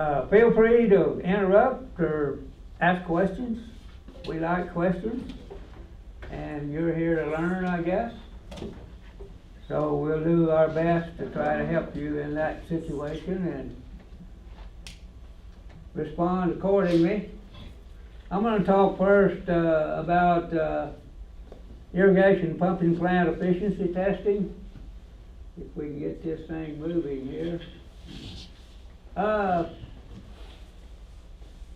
Feel free to interrupt or ask questions. We like questions, and you're here to learn, I guess. So we'll do our best to try to help you in that situation and respond accordingly. I'm going to talk first about irrigation pumping plant efficiency testing. If we can get this thing moving here.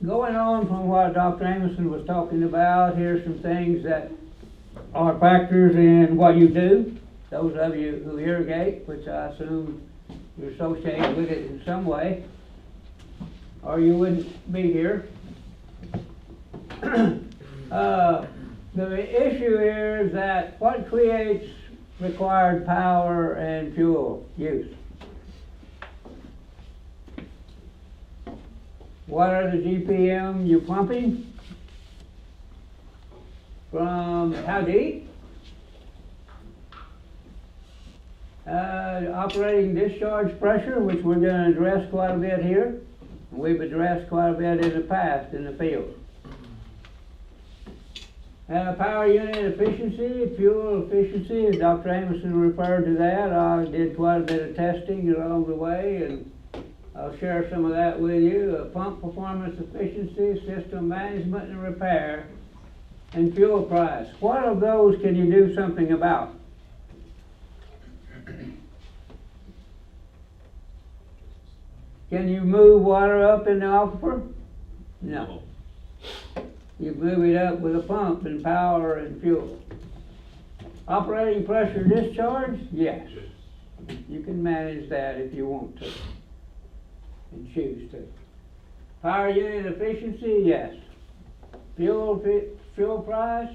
Going on from what Dr. Amison was talking about, here's some things that are factors in what you do. Those of you who irrigate, which I assume you're associated with it in some way, or you wouldn't be here. The issue here is that what creates required power and fuel use? What are the GPM you're pumping? From how deep? Operating discharge pressure, which we're going to address quite a bit here. We've addressed quite a bit in the past in the field. Power unit efficiency, fuel efficiency, as Dr. Amison referred to that. I did quite a bit of testing along the way, and I'll share some of that with you. Pump performance efficiency, system management and repair, and fuel price. What of those can you do something about? Can you move water up in the aquifer? No. You move it up with a pump and power and fuel. Operating pressure discharge? Yes. You can manage that if you want to and choose to. Power unit efficiency? Yes. Fuel price?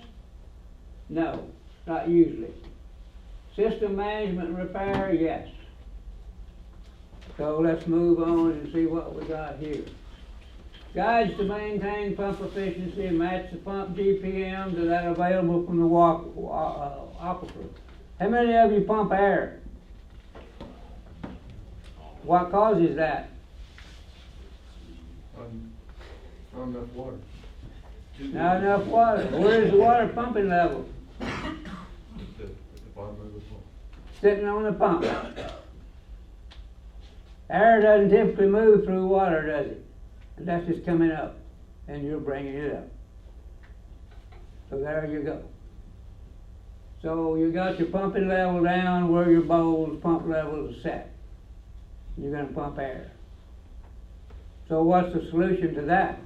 No, not usually. System management and repair? Yes. So let's move on and see what we got here. Guides to maintain pump efficiency and match the pump GPM to that available from the aquifer. How many of you pump air? What causes that? Not enough water. Not enough water. Where's the water pumping level? At the bottom of the pump. Sitting on the pump. Air doesn't typically move through water, does it? That's just coming up, and you're bringing it up. So there you go. So you got your pumping level down where your bowl's pump level is set. You're going to pump air. So what's the solution to that?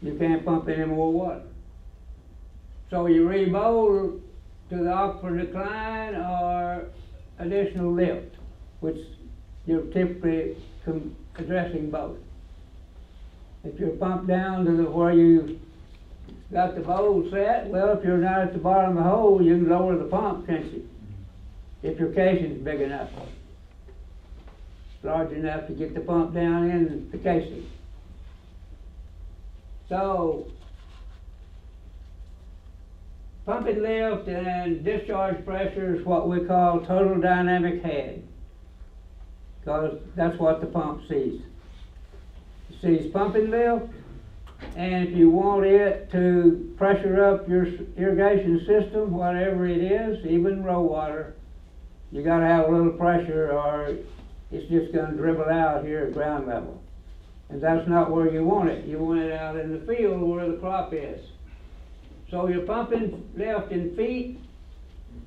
You can't pump any more water. So you re-bowl to the aquifer decline or additional lift, which you're typically addressing both. If you're pumped down to where you got the bowl set, well, if you're not at the bottom of the hole, you can lower the pump, can't you? If your casing's big enough, large enough to get the pump down in the casing. So, pumping lift and discharge pressure is what we call total dynamic head, because that's what the pump sees. It sees pumping lift, and if you want it to pressure up your irrigation system, whatever it is, even raw water, you got to have a little pressure or it's just going to dribble out here at ground level. And that's not where you want it. You want it out in the field where the crop is. So you're pumping lift in feet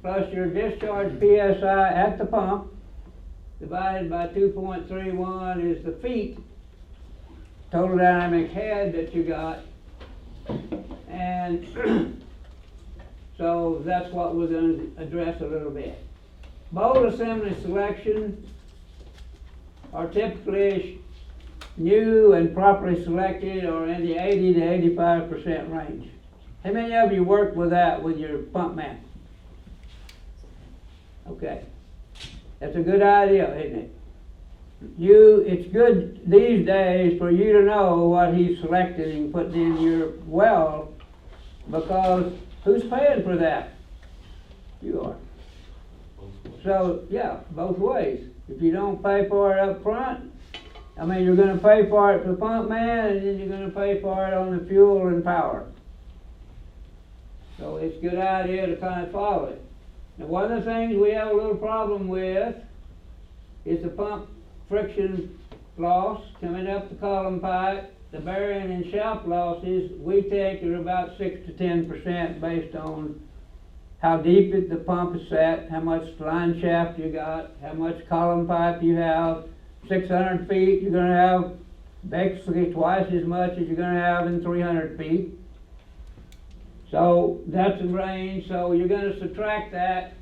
plus your discharge PSI at the pump divided by 2.31 is the feet total dynamic head that you got. And so that's what we're going to address a little bit. Bowl assembly selection are typically new and properly selected or in the 80 to 85% range. How many of you work with that with your pump man? Okay. That's a good idea, isn't it? It's good these days for you to know what he's selected and putting in your well, because who's paying for that? You are. So, yeah, both ways. If you don't pay for it up front, I mean, you're gonna pay for it for the pump man, and then you're gonna pay for it on the fuel and power. So it's a good idea to kind of follow it. Now, one of the things we have a little problem with is the pump friction loss coming up the column pipe. The bearing and shaft losses we take are about 6 to 10% based on how deep the pump is set, how much line shaft you got, how much column pipe you have. 600 feet, you're going to have basically twice as much as you're going to have in 300 feet. So that's the range. So you're going to subtract that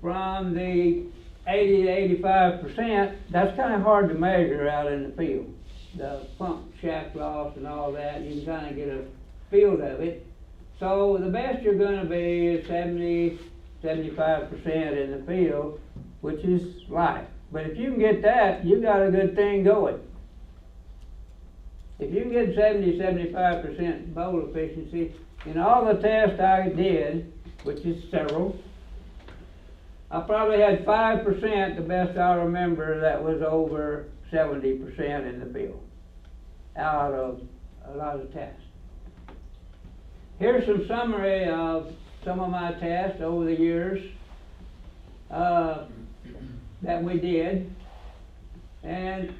from the 80 to 85%. That's kind of hard to measure out in the field. The pump shaft loss and all that, you can kind of get a feel of it. So the best you're going to be is 70, 75% in the field, which is light. But if you can get that, you got a good thing going. If you can get 70, 75% bowl efficiency, in all the tests I did, which is several, I probably had 5%, the best I remember, that was over 70% in the field, out of a lot of tests. Here's some summary of some of my tests over the years that we did. And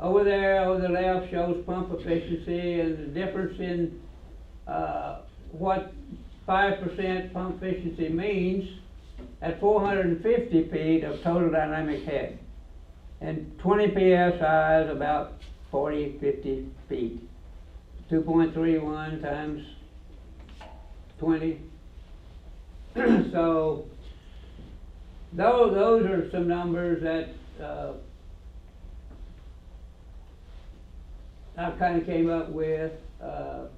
over there, over the left, shows pump efficiency and the difference in what 5% pump efficiency means at 450 feet of total dynamic head. And 20 psi is about 40, 50 feet. 2.31 times 20. So those are some numbers that I kind of came up with the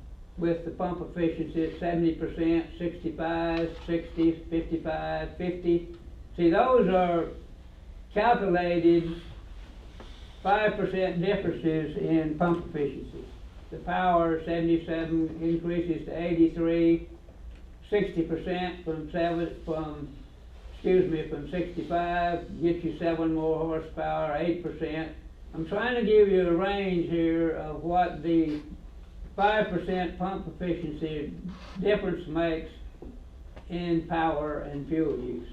pump efficiency at 70%, 65, 60, 55, 50. See, those are calculated 5% differences in pump efficiency. The power 77 increases to 83, 60% from 65 gets you 7 more horsepower, 8%. I'm trying to give you a range here of what the 5% pump efficiency difference makes in power and fuel use.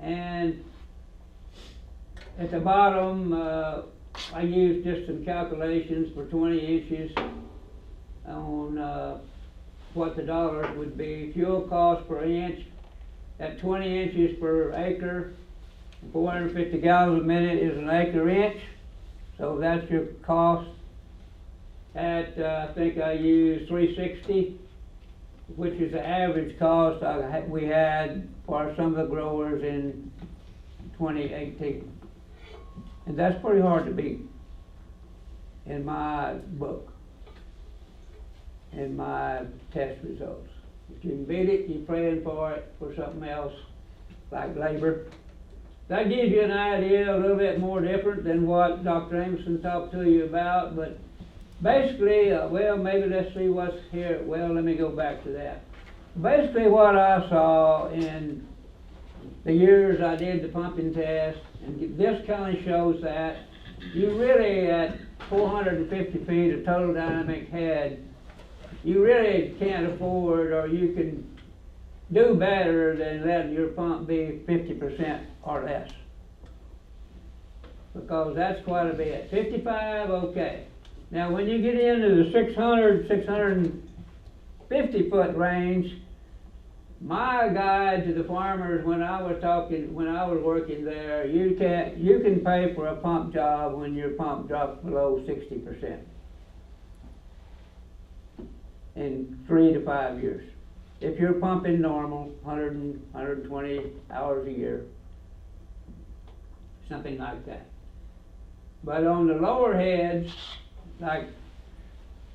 And at the bottom, I used just some calculations for 20 inches on what the dollars would be. Fuel cost per inch at 20 inches per acre, 450 gallons a minute is an acre inch. So that's your cost. At I think I used 360, which is the average cost we had for some of the growers in 2018. And that's pretty hard to beat in my book, in my test results. If you can beat it, you're praying for it for something else, like labor. That gives you an idea a little bit more different than what Dr. Amerson talked to you about, but basically, well, maybe let's see what's here. Well, let me go back to that. Basically, what I saw in the years I did the pumping test, and this kind of shows that you really, at 450 feet of total dynamic head, you really can't afford, or you can do better than letting your pump be 50% or less. Because that's quite a bit. 55, okay. Now when you get into the 600, 650 foot range, my guide to the farmers when I was working there, you can pay for a pump job when your pump drops below 60% in 3 to 5 years. If you're pumping normal, 120 hours a year, something like that. But on the lower heads, like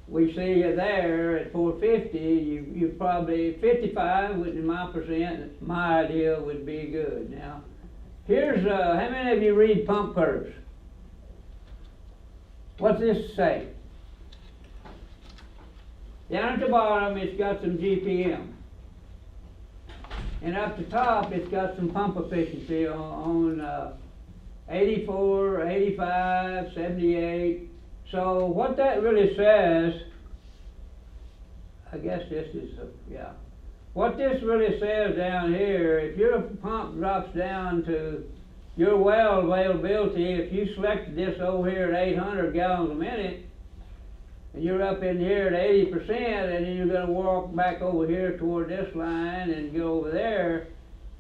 we see there at 450, you probably 55, which in my percent, my idea would be good. Now, here's how many of you read pump curves? What's this say? Down at the bottom, it's got some GPM. And up the top, it's got some pump efficiency on 84, 85, 78. So what that really says, I guess this is, yeah. What this really says down here, if your pump drops down to your well availability, if you selected this over here at 800 gallons a minute, and you're up in here at 80%, and then you're going to walk back over here toward this line and go over there,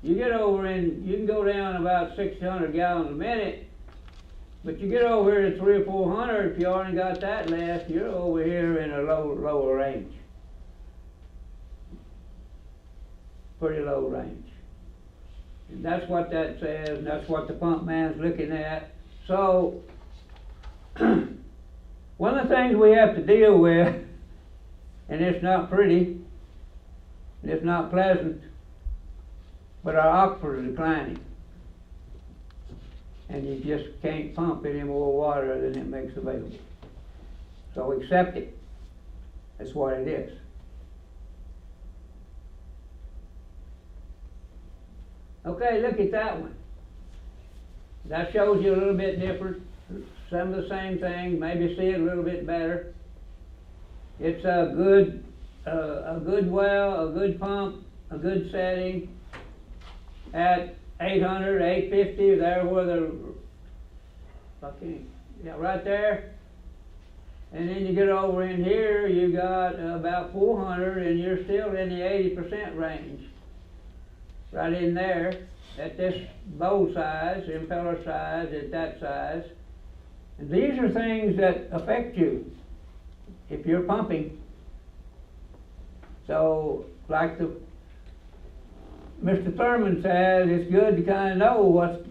you get over in, you can go down about 600 gallons a minute, but you get over here to 300 or 400, if you already got that left, you're over here in a lower range. Pretty low range. And that's what that says, and that's what the pump man's looking at. So, one of the things we have to deal with, and it's not pretty, and it's not pleasant, but our aquifers are declining. And you just can't pump any more water than it makes available. So accept it. That's what it is. Okay, look at that one. That shows you a little bit different. Some of the same thing, maybe see it a little bit better. It's a good well, a good pump, a good setting at 800, 850, there where the, okay, yeah, right there. And then you get over in here, you got about 400, and you're still in the 80% range. Right in there, at this bowl size, impeller size, at that size. And these are things that affect you if you're pumping. So, like Mr. Thurman says, it's good to kind of know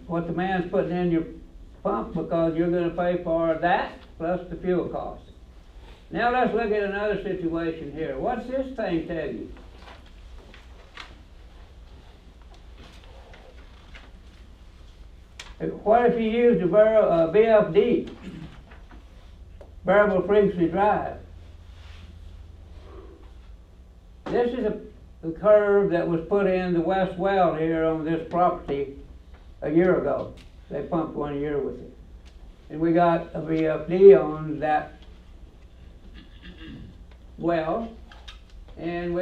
what the man's putting in your pump, because you're going to pay for that plus the fuel cost. Now let's look at another situation here. What's this thing tell you? What if you used a VFD, variable frequency drive? This is a curve that was put in the west well here on this property a year ago. They pumped 1 year with it. And we got a VFD on that well, and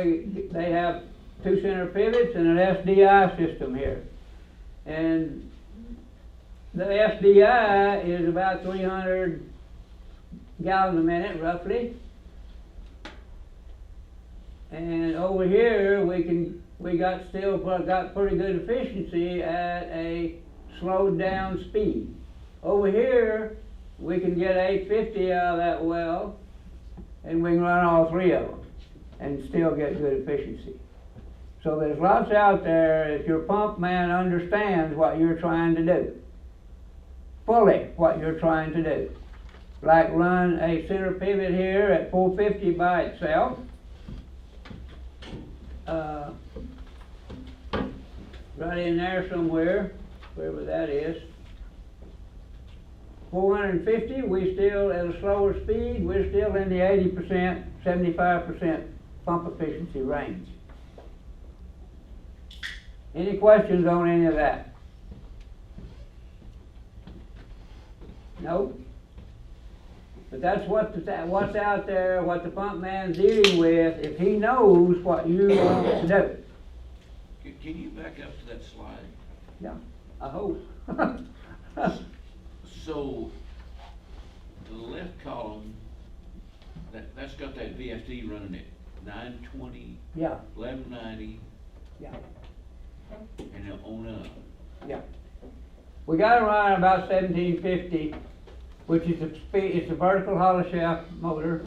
they have 2 center pivots and an SDI system here. And the SDI is about 300 gallons a minute, roughly. And over here, we got pretty good efficiency at a slowed down speed. Over here, we can get 850 out of that well, and we can run all 3 of them and still get good efficiency. So there's lots out there if your pump man understands what you're trying to do. Fully what you're trying to do. Like run a center pivot here at 450 by itself. Right in there somewhere, wherever that is. 450, we still at a slower speed, we're still in the 80%, 75% pump efficiency range. Any questions on any of that? Nope. But that's what's out there, what the pump man's dealing with, if he knows what you want to do. Can you back up to that slide? Yeah, I hope. So, the left column, that's got that VFD running at 920, Yeah, 1190, yeah, and then on up. yeah. We got to run about 1750, which is the speed. It's a vertical hollow shaft motor.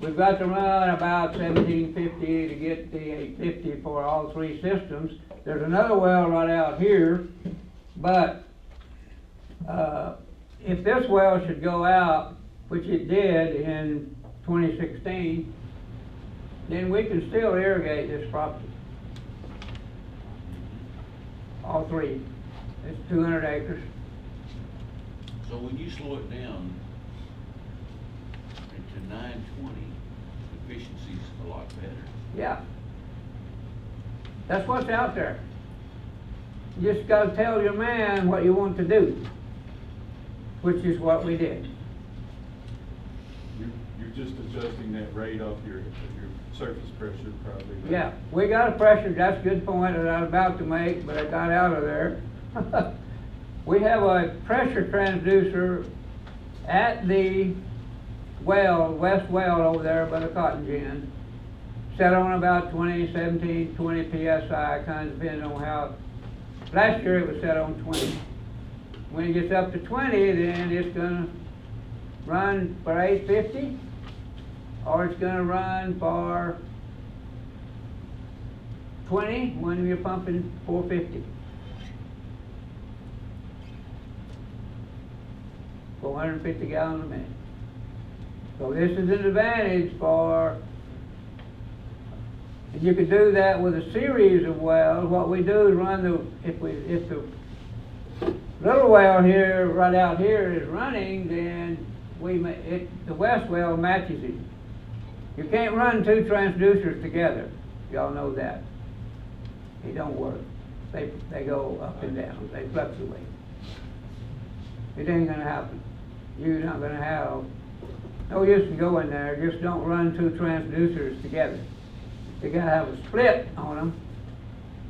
We've got to run about 1750 to get the 850 for all 3 systems. There's another well right out here, but if this well should go out, which it did in 2016, then we can still irrigate this property. All 3. It's 200 acres. So when you slow it down to 920, the efficiency's a lot better. Yeah. That's what's out there. You just got to tell your man what you want to do. which is what we did. You're just adjusting that rate off your surface pressure probably. Right? Yeah, we got a pressure, that's a good point that I was about to make, but I got out of there. We have a pressure transducer at the well, west well over there by the cotton gin, set on about 20, 17, 20 PSI, kind of depending on how, last year it was set on 20. When it gets up to 20, then it's gonna run for 850, or it's gonna run for 20 when you're pumping 450. 450 gallons a minute. So this is an advantage for, and you could do that with a series of wells. What we do is run the, if the little well here, right out here is running, then the west well matches it. You can't run two transducers together. Y'all know that. They don't work. They go up and down. They fluctuate. It ain't gonna happen. You're not gonna have no use in going there. Just don't run two transducers together. You gotta have a split on them,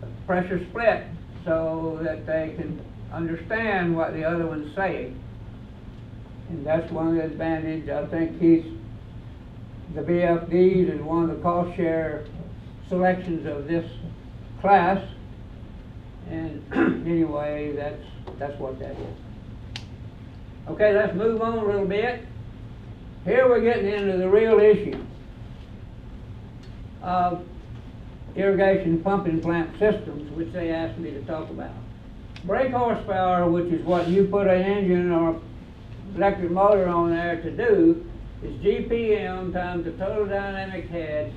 a pressure split, so that they can understand what the other one's saying. And that's one of the advantages. I think the VFDs is one of the cost share selections of this class. And anyway, that's what that is. Okay, let's move on a little bit. Here we're getting into the real issue of irrigation pumping plant systems, which they asked me to talk about. Brake horsepower, which is what you put an engine or electric motor on there to do, is GPM times the total dynamic head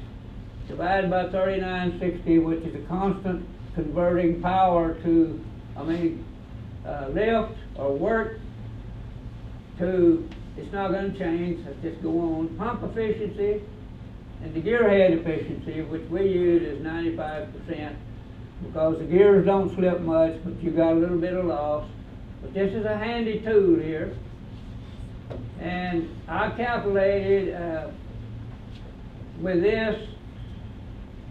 divided by 3960, which is a constant converting power to, lift or work to, it's not going to change, let's just go on. Pump efficiency and the gear head efficiency, which we use is 95%, because the gears don't slip much, but you got a little bit of loss. But this is a handy tool here. And I calculated with this,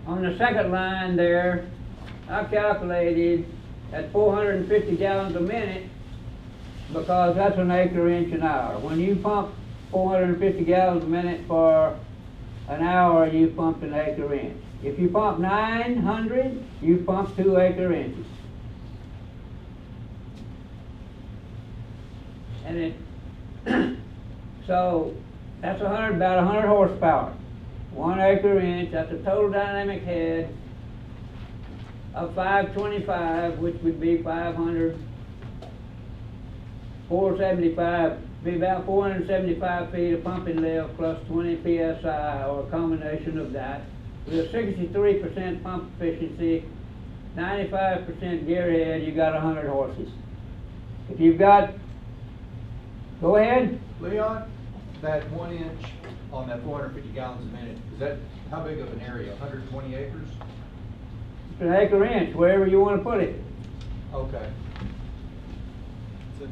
on the second line there, I calculated at 450 gallons a minute, because that's an acre inch an hour. When you pump 450 gallons a minute for an hour, you pumped an acre inch. If you pump 900, you pump 2 acre inches. And so that's about 100 horsepower. 1 acre inch, that's a total dynamic head of 525, which would be 475, be about 475 feet of pumping lift plus 20 PSI, or a combination of that. With a 63% pump efficiency, 95% gear head, you got 100 horses. If you've got, go ahead. Leon, that 1 inch on that 450 gallons a minute, is that, how big of an area, 120 acres? It's an acre inch, wherever you want to put it. Okay.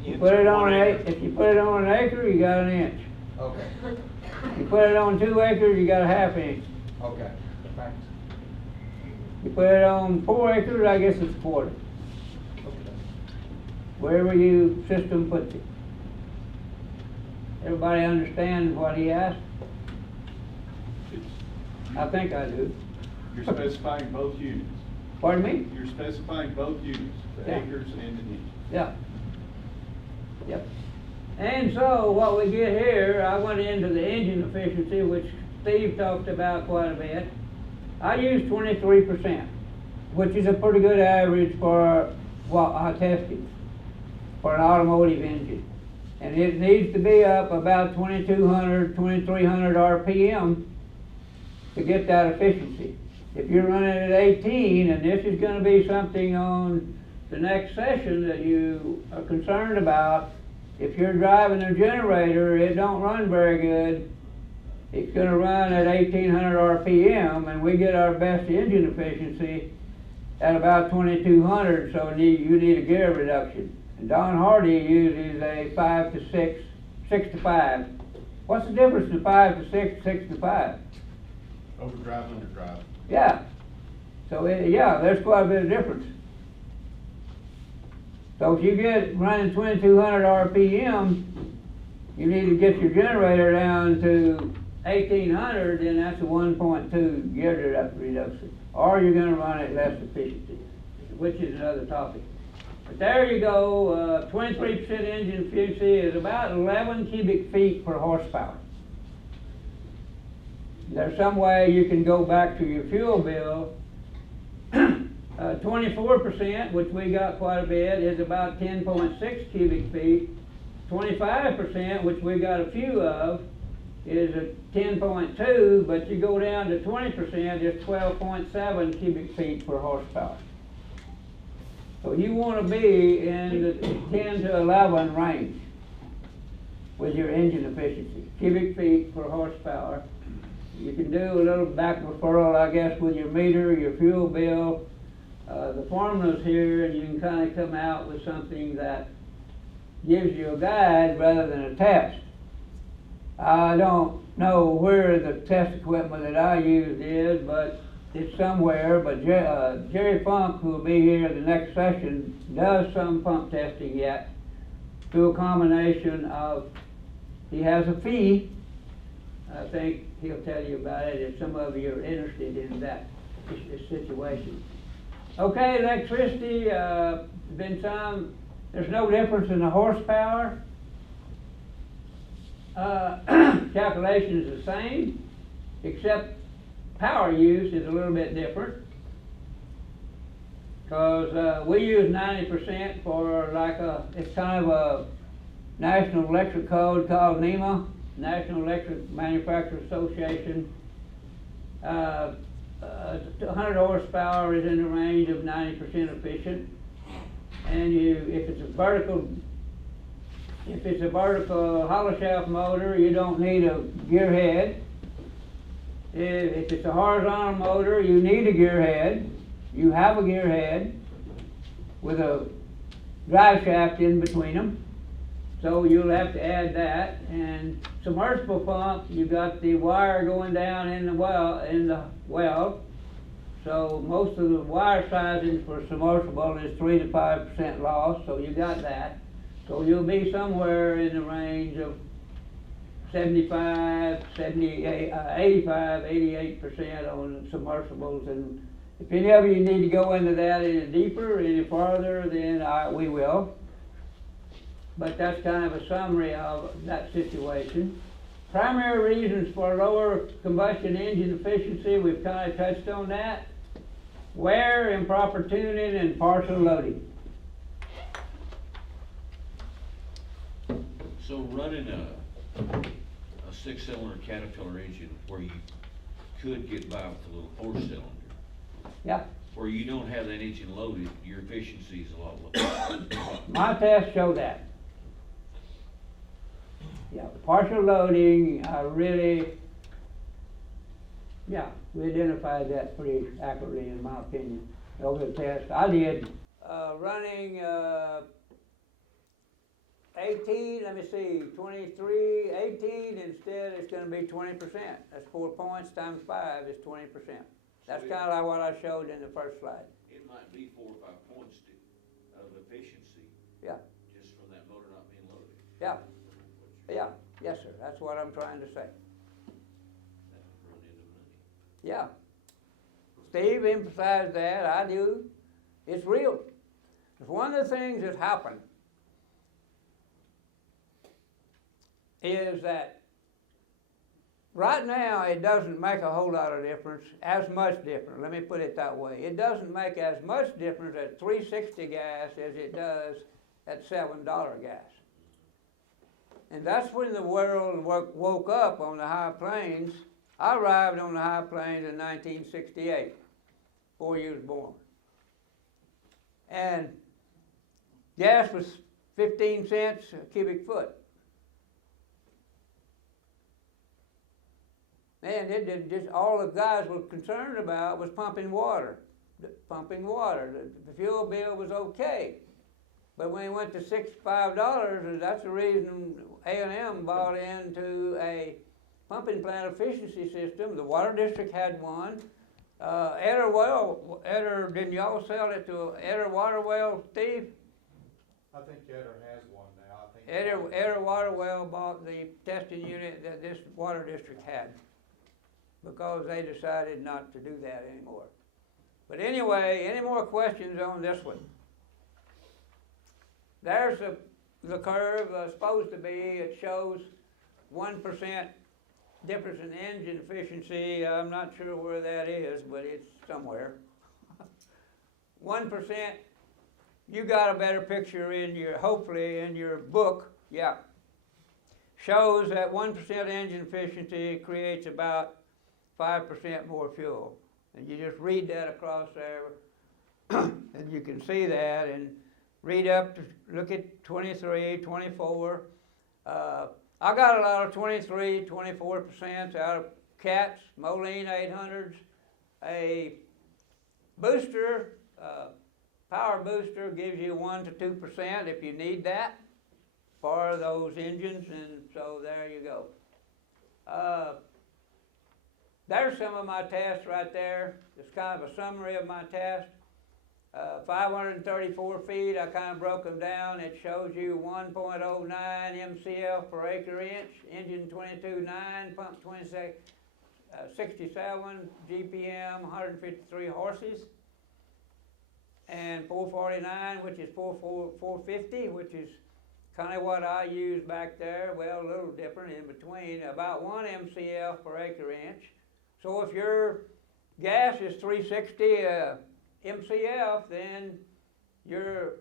You put it on if you put it on an acre, you got an inch. Okay. You put it on 2 acres, you got a half inch. Okay, thanks. You put it on 4 acres, I guess it's a quarter. Okay. Wherever you system puts it. Everybody understand what he asked? I think I do. You're specifying both units. Pardon me? You're specifying both units, the Yeah. acres and the inches. Yeah. Yep. And so what we get here, I went into the engine efficiency, which Steve talked about quite a bit. I use 23%, which is a pretty good average for what I tested for an automotive engine. And it needs to be up about 2200, 2300 RPM to get that efficiency. If you're running at 18, and this is going to be something on the next session that you are concerned about, if you're driving a generator, it don't run very good. It's going to run at 1800 RPM, and we get our best engine efficiency at about 2200, so you need a gear reduction. And Don Hardy uses a 5 to 6, 6 to 5. What's the difference in 5 to 6, 6 to 5? Overdrive, underdrive. Yeah. So, yeah, there's quite a bit of difference. So if you get running 2200 RPM, you need to get your generator down to 1800, then that's a 1.2 gear reduction. Or you're going to run at less efficiency, which is another topic. But there you go, 23% engine efficiency is about 11 cubic feet per horsepower. There's some way you can go back to your fuel bill. 24%, which we got quite a bit, is about 10.6 cubic feet. 25%, which we got a few of, is a 10.2, but you go down to 20%, it's 12.7 cubic feet per horsepower. So you want to be in the 10 to 11 range with your engine efficiency, cubic feet per horsepower. You can do a little back referral, I guess, with your meter, your fuel bill, the formulas here, and you can kind of come out with something that gives you a guide rather than a test. I don't know where the test equipment that I used is, but it's somewhere. But Jerry Funk, who will be here the next session, does some pump testing yet through a combination of, he has a fee. I think he'll tell you about it if some of you are interested in that situation. Okay, electricity, been some, there's no difference in the horsepower. Calculation is the same, except power use is a little bit different. Because we use 90% for like it's kind of a National Electric Code called NEMA, National Electric Manufacturers Association. 100 horsepower is in the range of 90% efficient. And if it's a vertical hollow shaft motor, you don't need a gear head. If it's a horizontal motor, you need a gear head. You have a gear head with a drive shaft in between them. So you'll have to add that. And submersible pump, you got the wire going down in the well. So most of the wire sizing for submersible is 3 to 5% loss. So you got that. So you'll be somewhere in the range of 75, 78, 85, 88% on submersibles. And if any of you need to go into that any deeper, any farther, then we will. But that's kind of a summary of that situation. Primary reasons for lower combustion engine efficiency, we've kind of touched on that. Wear, improper tuning, and partial loading. So running a 6-cylinder Caterpillar engine where you could get by with a little 4-cylinder, Yeah. where you don't have that engine loaded, your efficiency is a lot lower. My tests show that. Yeah, partial loading, we identified that pretty accurately in my opinion over the test. I did running 18, 23, 18 instead it's going to be 20%. That's 4 points times 5 is 20%. That's kind of like what I showed in the first slide. It might be 4 or 5 points of efficiency. Yeah. Just from that motor not being loaded. Yeah. Yeah. Yes, sir. That's what I'm trying to say. That would run into money. Yeah. Steve emphasized that. I do. It's real. It's one of the things that happened is that right now it doesn't make a whole lot of difference, as much difference. Let me put it that way. It doesn't make as much difference at 360 gas as it does at $7 gas. And that's when the world woke up on the high plains. I arrived on the high plains in 1968, 4 years born. And gas was 15 cents a cubic foot. And it did just, all the guys were concerned about was pumping water. The fuel bill was okay. But when it went to $65, that's the reason A&M bought into a pumping plant efficiency system. The water district had one. Didn't y'all sell it to Eder Water Well, Steve? I think Etter has one now, I think. Eder Water Well bought the testing unit that this water district had because they decided not to do that anymore. But anyway, any more questions on this one? There's the curve supposed to be. It shows 1% difference in engine efficiency. I'm not sure where that is, but it's somewhere. 1%. You got a better picture in your, hopefully in your book. Yeah. Shows that 1% engine efficiency creates about 5% more fuel. And you just read that across there, and you can see that, and read up to look at 23, 24. I got a lot of 23, 24% out of cats, Moline 800s. A booster, power booster gives you 1 to 2% if you need that for those engines, and so there you go. There's some of my tests right there. It's kind of a summary of my test. 534 feet, I kind of broke them down. It shows you 1.09 MCF per acre inch, engine 22.9, pump 67 GPM, 153 horses. And 449, which is 450, which is kind of what I used back there. Well, a little different in between, about 1 MCF per acre inch. So if your gas is 360 MCF, then your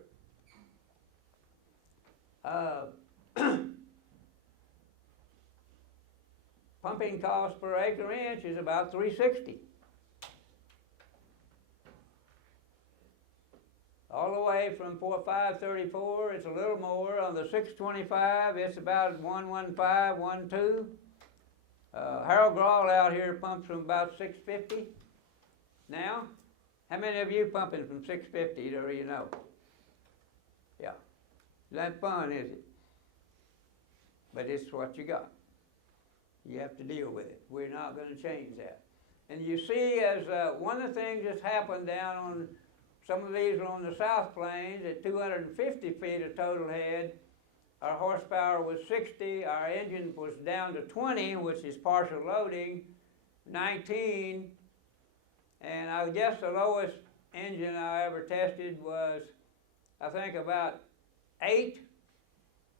pumping cost per acre inch is about 360. All the way from 534, it's a little more. On the 625, it's about 115, 12. Harold Grawl out here pumps from about 650 now. How many of you pumping from 650, do you know? Yeah. That fun, is it? But it's what you got. You have to deal with it. We're not going to change that. And you see, as one of the things that's happened down on some of these are on the South Plains at 250 feet of total head. Our horsepower was 60. Our engine was down to 20, which is partial loading, 19. And I guess the lowest engine I ever tested was, I think, about 8,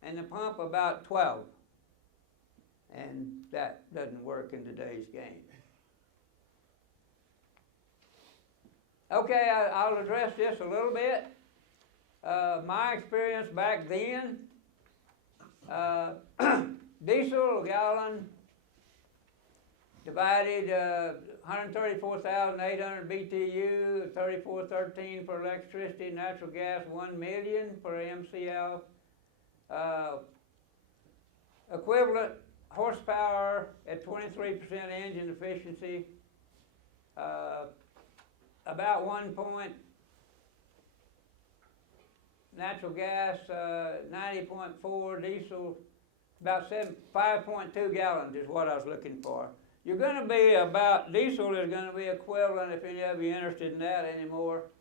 and the pump about 12. And that doesn't work in today's game. Okay, I'll address this a little bit. My experience back then, diesel gallon divided 134,800 BTU, 3413 for electricity, natural gas 1 million per MCL. Equivalent horsepower at 23% engine efficiency. About 1 point, natural gas 90.4, diesel about 5.2 gallons is what I was looking for. You're going to be about, diesel is going to be equivalent, if any of you are interested in that anymore,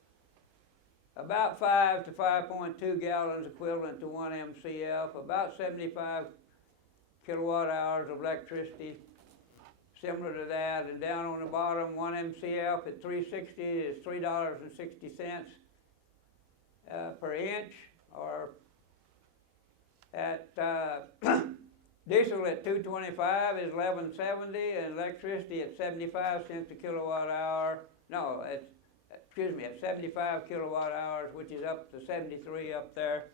about 5 to 5.2 gallons equivalent to 1 MCF, about 75 kilowatt hours of electricity. Similar to that, and down on the bottom, 1 MCF at 360 is $3.60 per inch, or at diesel at 225 is $11.70, and electricity at 75 cents a kilowatt hour. No, at 75 kilowatt hours, which is up to 73 up there,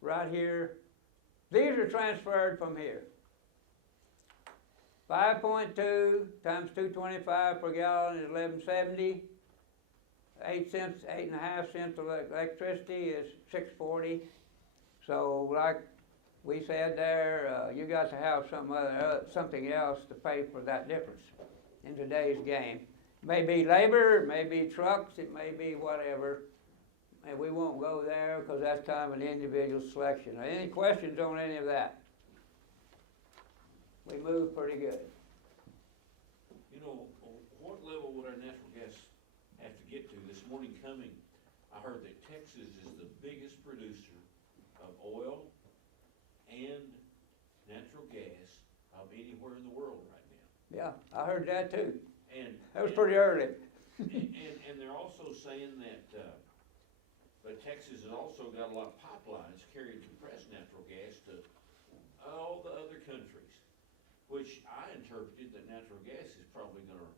right here. These are transferred from here. 5.2 times 225 per gallon is 11.70. 8.5 cents of electricity is 6.40. So, like we said there, you got to have something else to pay for that difference in today's game. It may be labor, it may be trucks, it may be whatever. and we won't go there because that's kind of an individual selection. Any questions on any of that? We moved pretty good. You know, what level would our natural gas have to get to? This morning coming, I heard that Texas is the biggest producer of oil and natural gas of anywhere in the world right now. Yeah, I heard that too. And That was pretty early. and they're also saying that, but Texas has also got a lot of pipelines carrying compressed natural gas to all the other countries, which I interpreted that natural gas is probably gonna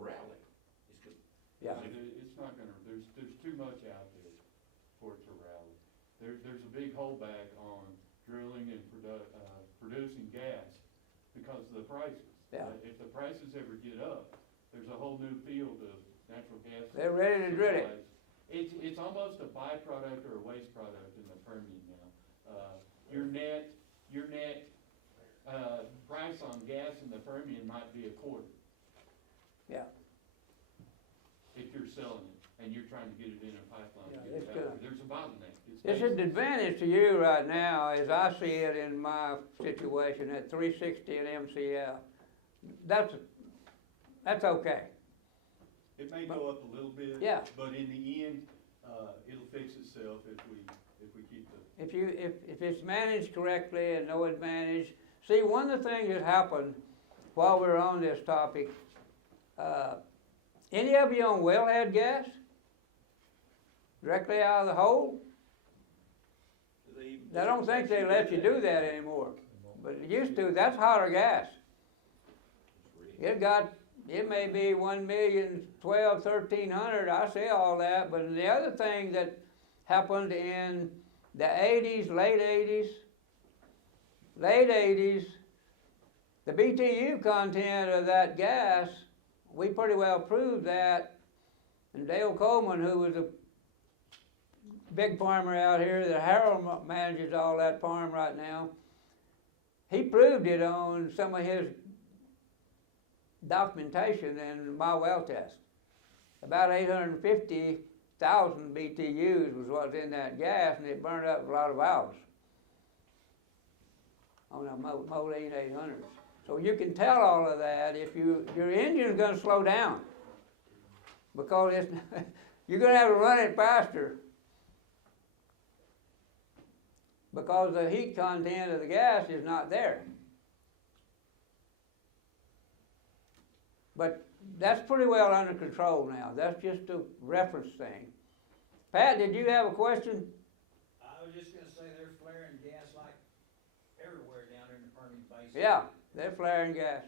rally. It's go- Yeah. It's not gonna, there's too much out there for it to rally. There's a big holdback on drilling and producing gas because of the prices. Yeah. If the prices ever get up, there's a whole new field of natural gas. They're ready to drill it. It's almost a byproduct or a waste product in the Permian now. Your net price on gas in the Permian might be a quarter Yeah. if you're selling it and you're trying to get it in a pipeline to Yeah, get it it's out good. there. There's a bottleneck. It's an advantage to you right now, as I see it in my situation, at 360 an MCF. That's okay. It may go up a little bit. Yeah. But in the end, it'll fix itself if we keep the. If it's managed correctly and no advantage. See, one of the things that happened while we were on this topic, any of you on wellhead gas? Directly out of the hole? I don't think they let you do that anymore. But it used to. That's hotter gas. It may be 1,012,000, 1,300. I say all that, but the other thing that happened in the 80s, late 80s, the BTU content of that gas, we pretty well proved that. And Dale Coleman, who was a big farmer out here, that Harold manages all that farm right now, he proved it on some of his documentation in my well test. About 850,000 BTUs was what's in that gas, and it burned up a lot of valves on a Moline 800. So you can tell all of that if your engine's going to slow down, because you're going to have to run it faster, because the heat content of the gas is not there. But that's pretty well under control now. That's just a reference thing. Pat, did you have a question? I was just gonna say they're flaring gas like everywhere down there in the Permian Basin. Yeah, they're flaring gas.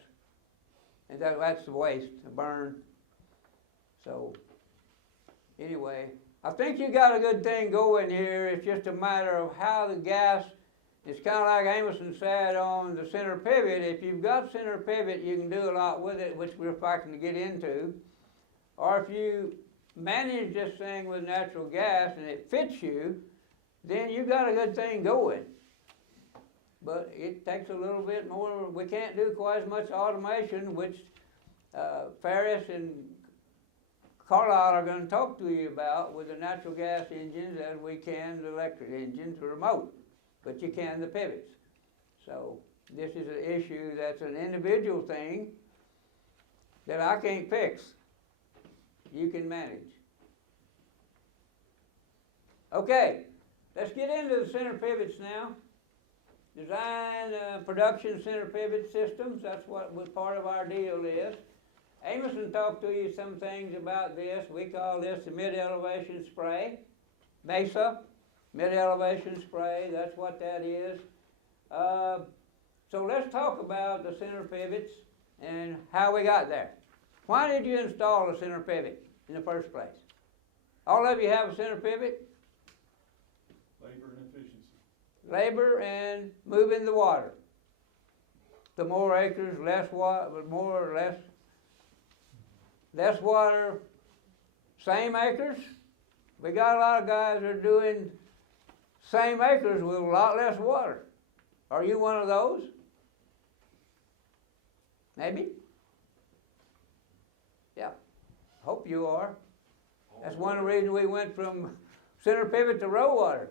And that's the waste, the burn. So, anyway, I think you got a good thing going here. It's just a matter of how the gas, it's kind of like Amerson said on the center pivot. If you've got center pivot, you can do a lot with it, which we're fighting to get into. Or if you manage this thing with natural gas and it fits you, then you got a good thing going. But it takes a little bit more. We can't do quite as much automation, which Ferris and Carlisle are going to talk to you about with the natural gas engines as we can the electric engines, remote. But you can the pivots. So this is an issue that's an individual thing that I can't fix. You can manage. Okay, let's get into the center pivots now. Design production center pivot systems, that's what part of our deal is. Amerson talked to you some things about this. We call this the mid-elevation spray. Mesa, mid-elevation spray, that's what that is. So let's talk about the center pivots and how we got there. Why did you install a center pivot in the first place? All of you have a center pivot? Labor and efficiency. Labor and moving the water. The more acres, less water, more or less water, same acres. We got a lot of guys that are doing same acres with a lot less water. Are you one of those? Maybe? Yeah. Hope you are. That's one of the reasons we went from center pivot to row water.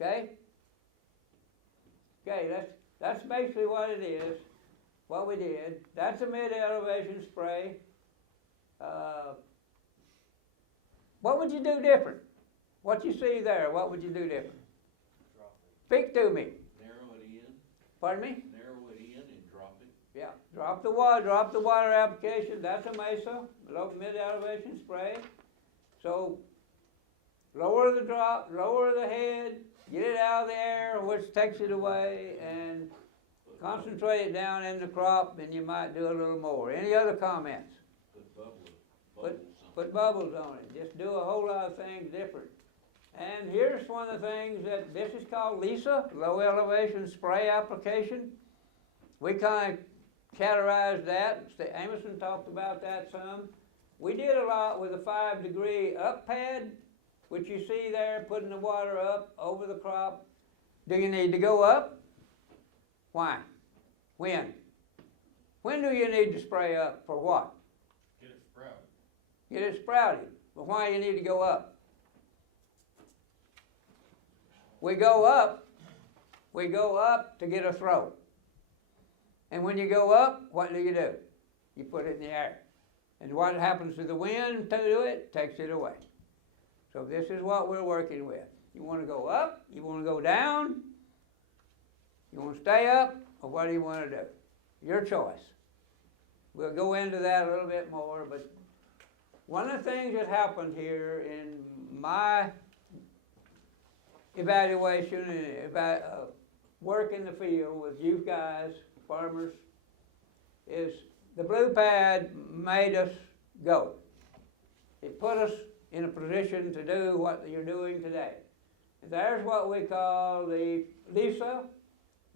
Okay? Okay, that's basically what it is, what we did. That's a mid-elevation spray. What would you do different? What you see there, what would you do different? Speak to me. Narrow it in, Pardon me? narrow it in and drop it. Yeah, drop the water application. That's a mesa, low mid-elevation spray. So lower the drop, lower the head, get it out of the air, which takes it away, and concentrate it down in the crop, and you might do a little more. Any other comments? Put bubbles on it. Just do a whole lot of things different. And here's one of the things that this is called LISA, low elevation spray application. We kind of categorized that. Amerson talked about that some. We did a lot with a 5-degree up pad, which you see there, putting the water up over the crop. Do you need to go up? Why? When? When do you need to spray up? For what? Get it sprouted. Get it sprouted. But why do you need to go up? We go up to get a throw. And when you go up, what do? You put it in the air. And what happens to the wind to do it? Takes it away. So this is what we're working with. You want to go up, you want to go down, you want to stay up, or what do you want to do? Your choice. We'll go into that a little bit more, but one of the things that happened here in my evaluation and work in the field with you guys, farmers, is the blue pad made us go. It put us in a position to do what you're doing today. And there's what we call the LISA,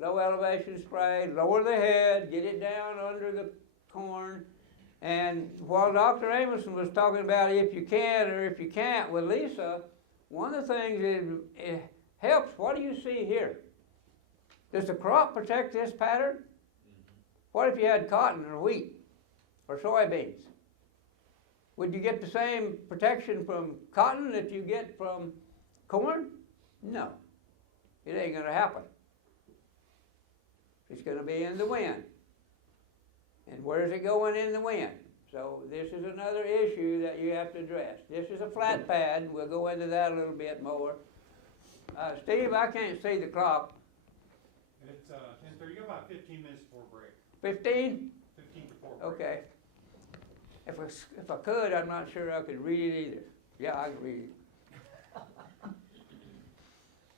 low elevation spray, lower the head, get it down under the corn. And while Dr. Amerson was talking about if you can or if you can't with LISA, one of the things it helps. What do you see here? Does the crop protect this pattern? What if you had cotton or wheat or soybeans? Would you get the same protection from cotton that you get from corn? No. It ain't going to happen. It's going to be in the wind. And where's it going in the wind? So this is another issue that you have to address. This is a flat pad. We'll go into that a little bit more. Steve, I can't see the clock. It's 10:30. You got about 15 minutes before break. 15? 15 before break. Okay. If I could, I'm not sure I could read it either. Yeah, I can read it.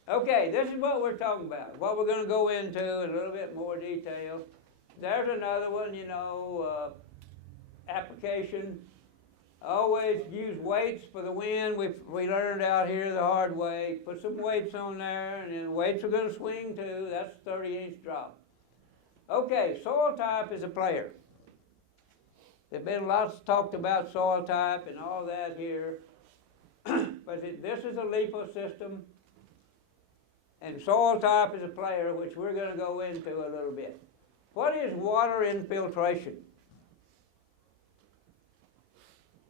Okay, this is what we're talking about. What we're going to go into in a little bit more detail. There's another one, application. Always use weights for the wind. We learned out here the hard way. Put some weights on there, and then weights are going to swing too. That's a 30-inch drop. Okay, soil type is a player. There's been lots talked about soil type and all that here. But this is a LIPA system, and soil type is a player, which we're going to go into a little bit. What is water infiltration?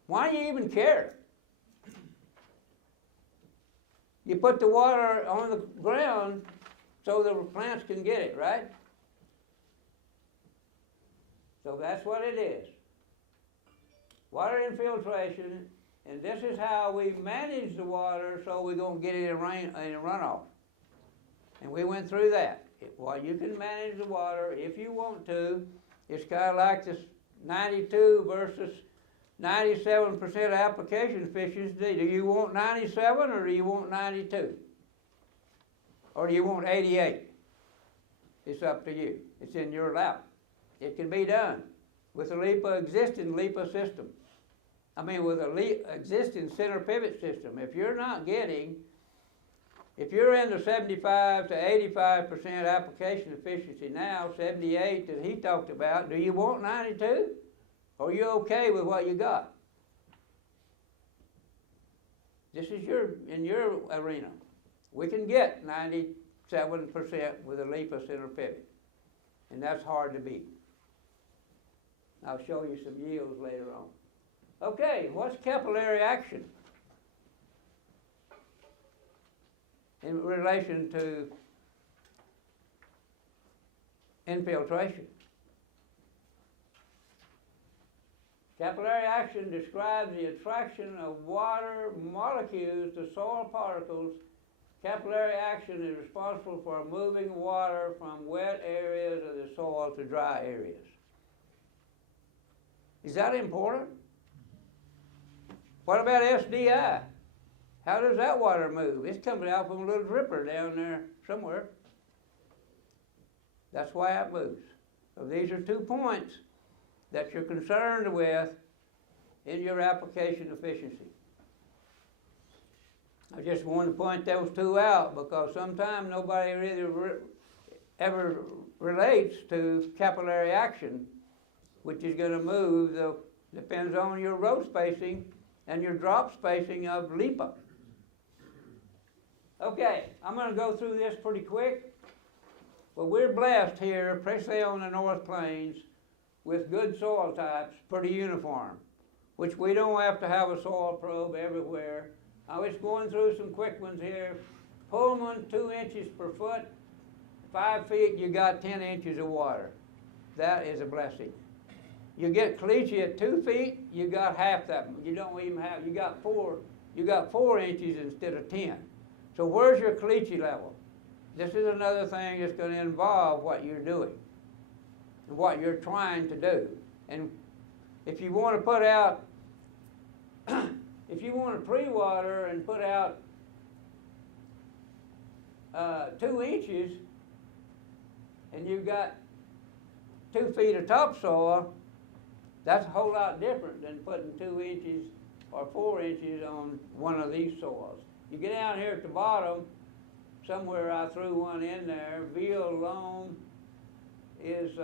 Why do you even care? You put the water on the ground so the plants can get it, right? So that's what it is. Water infiltration, and this is how we manage the water so we're going to get it in runoff. And we went through that. Well, you can manage the water if you want to. It's kind of like this 92 versus 97% application efficiency. Do you want 97 or do you want 92? Or do you want 88? It's up to you. It's in your lap. It can be done with a existing LIPA system. With an existing center pivot system. If you're in the 75 to 85% application efficiency now, 78 that he talked about, do you want 92? Or are you okay with what you got? This is in your arena. We can get 97% with a LIPA center pivot. And that's hard to beat. I'll show you some yields later on. Okay, what's capillary action? in relation to infiltration. Capillary action describes the attraction of water molecules to soil particles. Capillary action is responsible for moving water from wet areas of the soil to dry areas. Is that important? What about SDI? How does that water move? It's coming out from a little dripper down there somewhere. That's why it moves. So these are 2 points that you're concerned with in your application efficiency. I just want to point those 2 out because sometimes nobody really ever relates to capillary action, which is going to move, depends on your row spacing and your drop spacing of LIPA. Okay, I'm going to go through this pretty quick. But we're blessed here, especially on the North Plains, with good soil types, pretty uniform, which we don't have to have a soil probe everywhere. I was going through some quick ones here. Pullman, 2 inches per foot, 5 feet, you got 10 inches of water. That is a blessing. You get caliche at 2 feet, you got half that. You don't even have, you got 4 inches instead of 10. So where's your caliche level? This is another thing that's going to involve what you're doing and what you're trying to do. And if you want to put out, if you want to pre-water and put out 2 inches and you've got 2 feet of topsoil, that's a whole lot different than putting 2 inches or 4 inches on one of these soils. You get down here at the bottom, somewhere I threw one in there. Veal loam is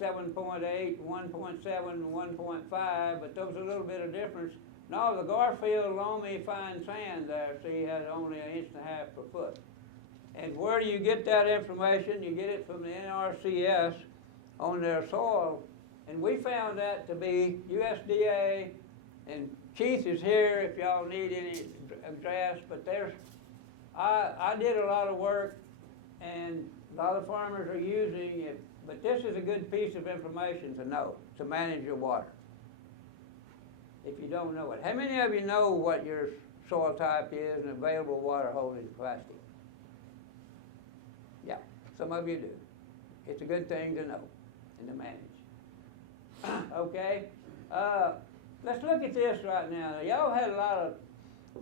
7.8, 1.7, 1.5, but there's a little bit of difference. No, the Garfield loamy fine sand there, see, has only 1.5 inches per foot. And where do you get that information? You get it from the NRCS on their soil. And we found that to be USDA, and Keith is here if y'all need any grass, but there's, I did a lot of work, and a lot of farmers are using it, but this is a good piece of information to know, to manage your water, if you don't know it. How many of you know what your soil type is and available water holding capacity? Yeah, some of you do. It's a good thing to know and to manage. Okay, let's look at this right now. Y'all had a lot of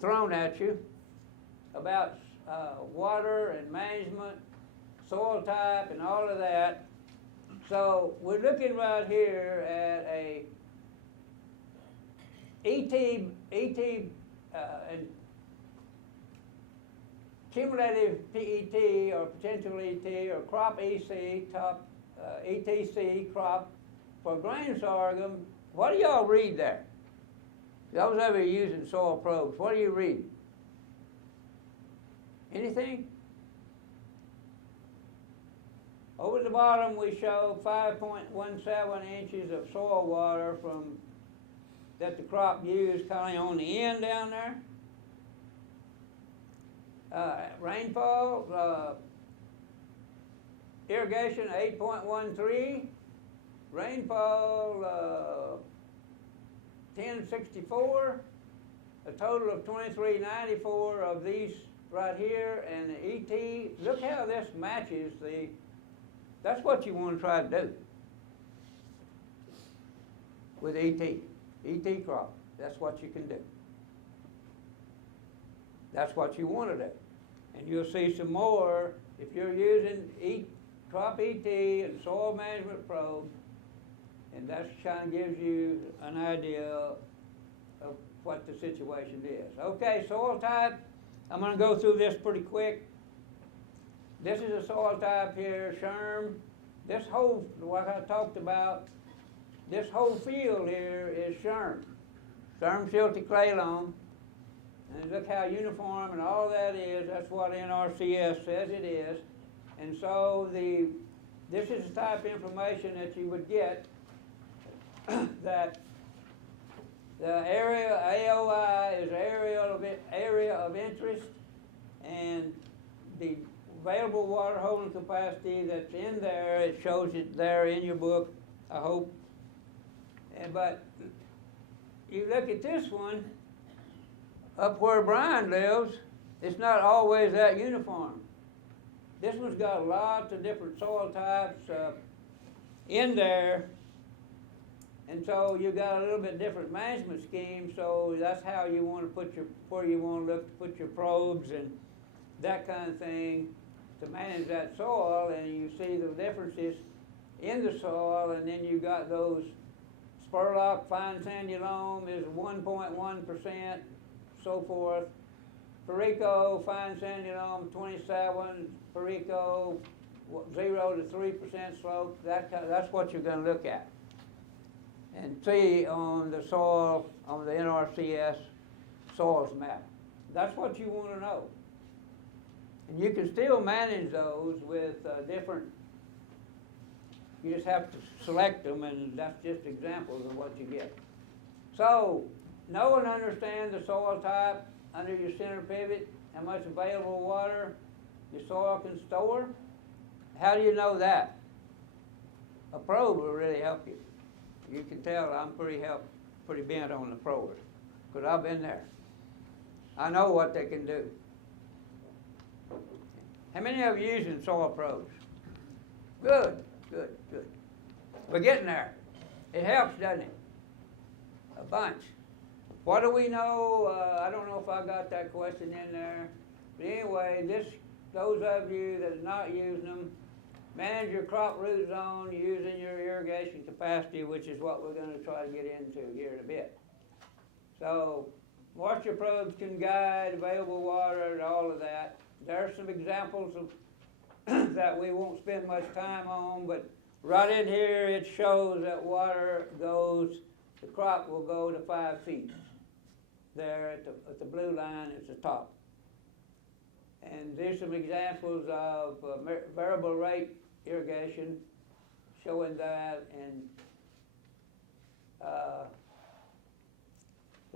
thrown at you about water and management, soil type, and all of that. So we're looking right here at a and cumulative PET or potential ET or crop EC, top ETC crop for grain sorghum. What do y'all read there? Those of you using soil probes, what do you read? Anything? Over the bottom we show 5.17 inches of soil water from that the crop used kind of on the end down there. Rainfall, irrigation 8.13, rainfall 1064, a total of 2394 of these right here, and the ET, look how this matches the, that's what you want to try to do with ET crop. That's what you can do. That's what you want to do. And you'll see some more if you're using crop ET and soil management probe, and that kind of gives you an idea of what the situation is. Okay, soil type, I'm going to go through this pretty quick. This is a soil type here, Sherm. This whole, what I talked about, this whole field here is Sherm. Sherm silty clay loam. And look how uniform and all that is. That's what NRCS says it is. And so this is the type of information that you would get that the area AOI is area of interest, and the available water holding capacity that's in there, it shows it there in your book, I hope. But you look at this one, up where Brian lives, it's not always that uniform. This one's got lots of different soil types in there, and so you got a little bit different management scheme. So that's how you want to put where you want to look to put your probes and that kind of thing to manage that soil. And you see the differences in the soil, and then you got those Spurlock fine sandy loam is 1.1%, so forth. Perico fine sandy loam 27, Perico 0 to 3% slope. That's what you're going to look at and see on the soil on the NRCS soils map. That's what you want to know. And you can still manage those with different. You just have to select them, and that's just examples of what you get. So, know and understand the soil type under your center pivot, how much available water your soil can store. How do you know that? A probe will really help you. You can tell I'm pretty bent on the probers, because I've been there. I know what they can do. How many of you using soil probes? Good. We're getting there. It helps, doesn't it? A bunch. What do we know? I don't know if I got that question in there. But anyway, those of you that are not using them, manage your crop root zone using your irrigation capacity, which is what we're going to try to get into here in a bit. So, moisture probes can guide available water and all of that. There are some examples of that we won't spend much time on, but right in here it shows that water goes, the crop will go to 5 feet. There at the blue line is the top. And there's some examples of variable rate irrigation showing that, and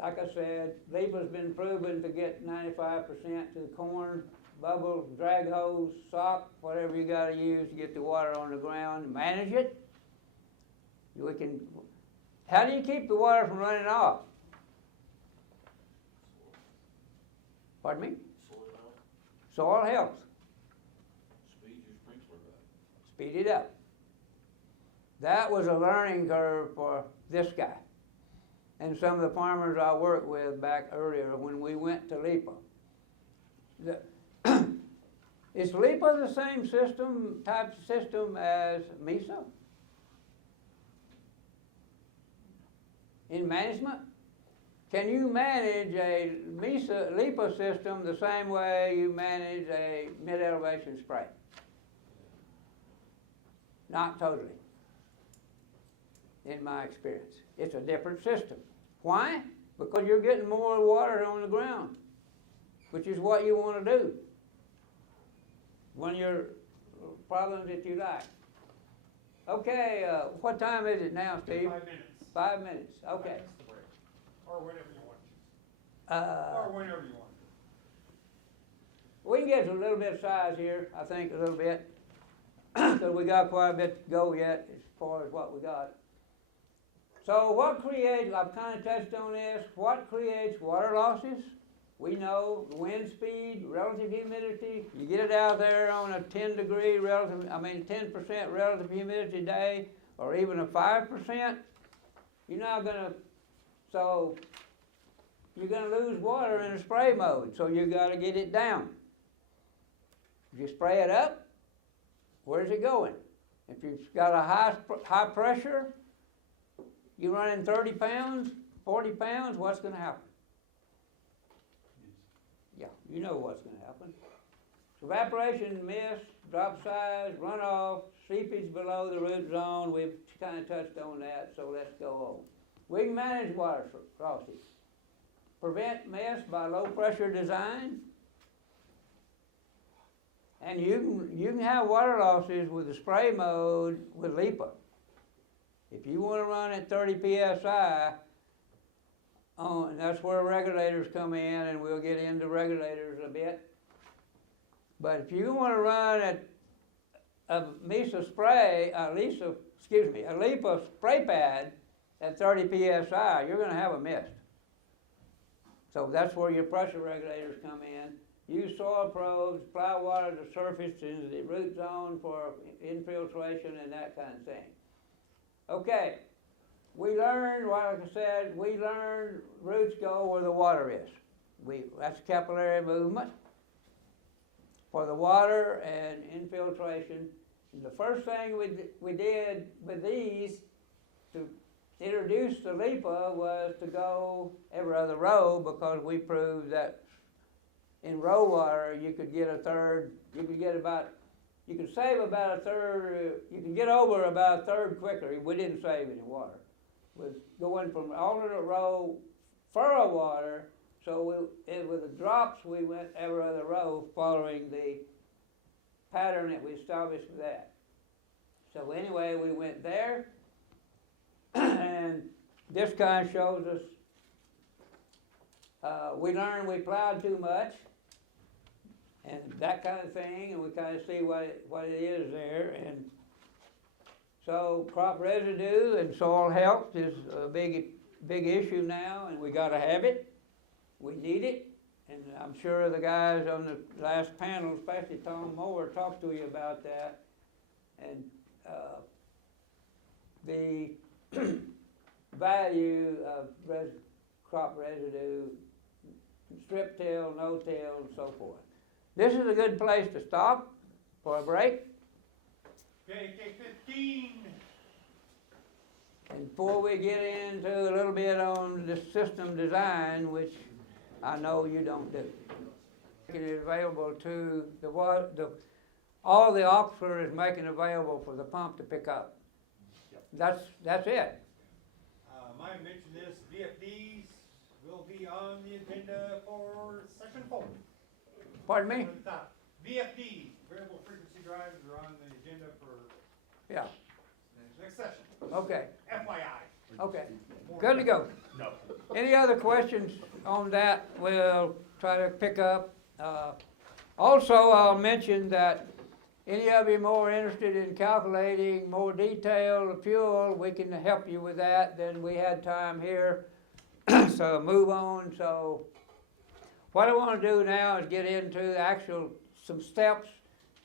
like I said, LEPA's been proven to get 95% to the corn, bubble, drag hose, sock, whatever you got to use to get the water on the ground, manage it. How do you keep the water from running off? Pardon me? Soil helps. Speed your sprinkler up. Speed it up. That was a learning curve for this guy and some of the farmers I worked with back earlier when we went to LEPA. Is LEPA the same type of system as MESA? In management? Can you manage a LEPA system the same way you manage a mid-elevation spray? Not totally, in my experience. It's a different system. Why? Because you're getting more water on the ground, which is what you want to do. One of your problems that you like. Okay, what time is it now, Steve? 5 minutes. 5 minutes, okay. 5 minutes to break. Or whenever you want. Or whenever you want. We can get to a little bit of size here, I think, a little bit. So we got quite a bit to go yet as far as what we got. So what creates, I've kind of touched on this, what creates water losses? We know wind speed, relative humidity. You get it out there on a 10% relative humidity day, or even a 5%, you're not gonna, so you're gonna lose water in a spray mode, so you gotta get it down. If you spray it up, where's it going? If you've got a high pressure, you're running 30 pounds, 40 pounds, what's gonna happen? Yeah, you know what's going to happen. Evaporation, mist, drop size, runoff, seepage below the root zone. We've kind of touched on that, so let's go on. We can manage water losses. Prevent mess by low pressure design. And you can have water losses with the spray mode with LEPA. If you want to run at 30 psi, and that's where regulators come in, and we'll get into regulators a bit. But if you want to run a Mesa spray, a LIPA spray pad at 30 psi, you're going to have a mist. So that's where your pressure regulators come in. Use soil probes, apply water to surface into the root zone for infiltration and that kind of thing. Okay, we learned, like I said, roots go where the water is. That's capillary movement for the water and infiltration. And the first thing we did with these to introduce the LIPA was to go every other row, because we proved that in row water you could get you could save about a third, you can get over about a third quicker. We didn't save any water. With going from alternate row furrow water, so with the drops we went every other row following the pattern that we established with that. So anyway, we went there, and this kind of shows us, we learned we plowed too much, and that kind of thing, and we kind of see what it is there. And so crop residue and soil health is a big issue now, and we got to have it. We need it, and I'm sure the guys on the last panel, especially Tom Moore, talked to you about that. And the value of crop residue, strip till, no-till, and so forth. This is a good place to stop for a break. Okay, take 15. And before we get into a little bit on the system design, which I know you don't do. Making it available to all the aquifer is making available for the pump to pick up. Yep. That's it. Maya mentioned this, VFDs will be on the agenda for session 4. Pardon me? At the top. VFDs, variable frequency drives, are on the agenda for Yeah. next session. Okay. FYI. Okay. Good to go. No. Any other questions on that? We'll try to pick up. Also, I'll mention that any of you more interested in calculating more detailed fuel, we can help you with that. Then we had time here, so move on. So what I want to do now is get into some steps,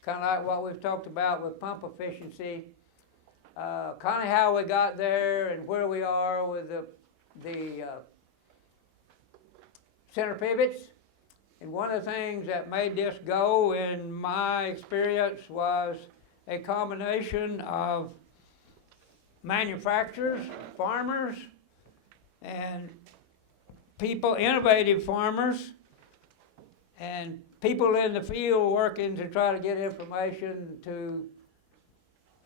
kind of like what we've talked about with pump efficiency, kind of how we got there and where we are with the center pivots. And one of the things that made this go, in my experience, was a combination of manufacturers, farmers, and people, innovative farmers, and people in the field working to try to get information to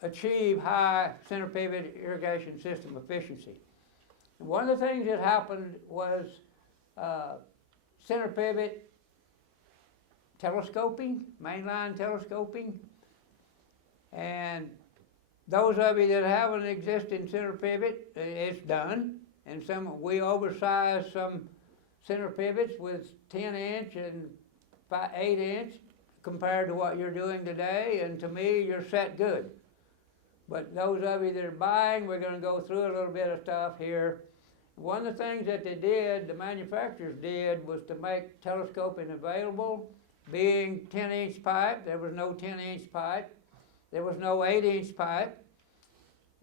achieve high center pivot irrigation system efficiency. And one of the things that happened was center pivot telescoping, mainline telescoping, and those of you that have an existing center pivot, it's done. And we oversized some center pivots with 10-inch and 8-inch compared to what you're doing today, and to me, you're set good. But those of you that are buying, we're going to go through a little bit of stuff here. One of the things that the manufacturers did, was to make telescoping available. Being 10-inch pipe, there was no 10-inch pipe. There was no 8-inch pipe.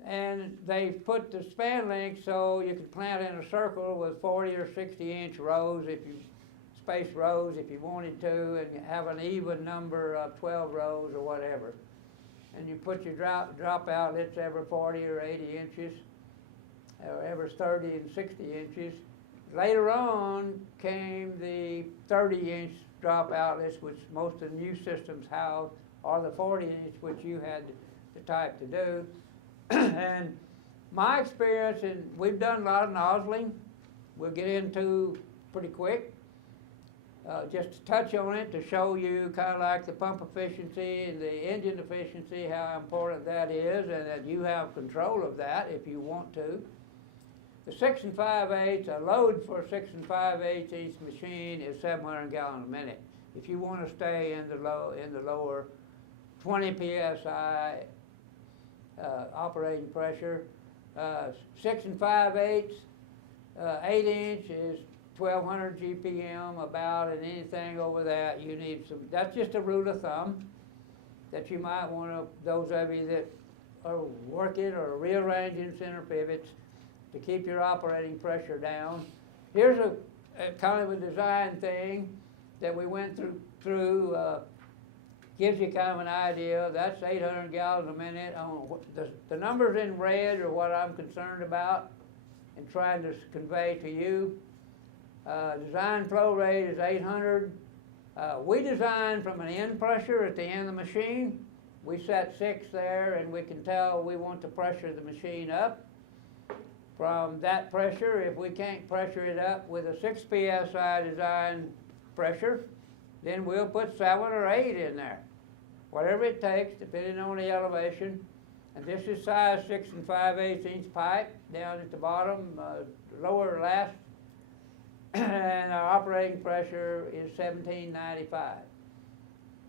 And they put the span length so you could plant in a circle with 40 or 60-inch rows, space rows if you wanted to, and have an even number of 12 rows or whatever. And you put your drop outlets every 40 or 80 inches, or every 30 and 60 inches. Later on came the 30-inch drop outlets, which most of the new systems have, or the 40-inch, which you had the type to do. And my experience, and we've done a lot of nozzling, we'll get into pretty quick. Just to touch on it, to show you kind of like the pump efficiency and the engine efficiency, how important that is, and that you have control of that if you want to. The 6 5/8, a load for a 6 5/8 inch machine is 700 gallons a minute. if you want to stay in the lower 20 psi operating pressure. 6 5/8, 8-inch is 1200 GPM about, and anything over that you need some. That's just a rule of thumb that you might want to, those of you that are working or rearranging center pivots, to keep your operating pressure down. Here's a kind of a design thing that we went through. Gives you kind of an idea. That's 800 gallons a minute. The numbers in red are what I'm concerned about and trying to convey to you. Design flow rate is 800. We designed from an end pressure at the end of the machine. We set 6 there, and we can tell we want to pressure the machine up. From that pressure, if we can't pressure it up with a 6 psi design pressure, then we'll put 7 or 8 in there. Whatever it takes, depending on the elevation. And this is size 6 5/8 inch pipe down at the bottom, lower last. And our operating pressure is 1795.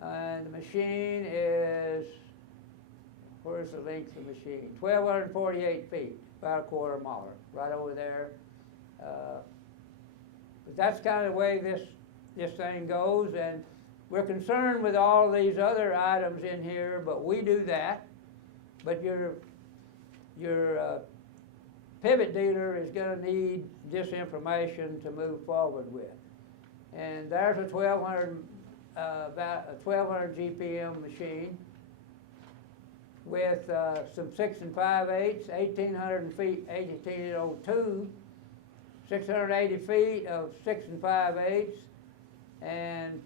And the machine is, where's the length of the machine? 1,248 feet, about a quarter mile, right over there. But that's kind of the way this thing goes, and we're concerned with all these other items in here, but we do that. But your pivot dealer is going to need this information to move forward with. And there's a 1200, about a 1200 GPM machine with some 6 5/8, 1800 feet, 1802, 680 feet of 6 5/8, and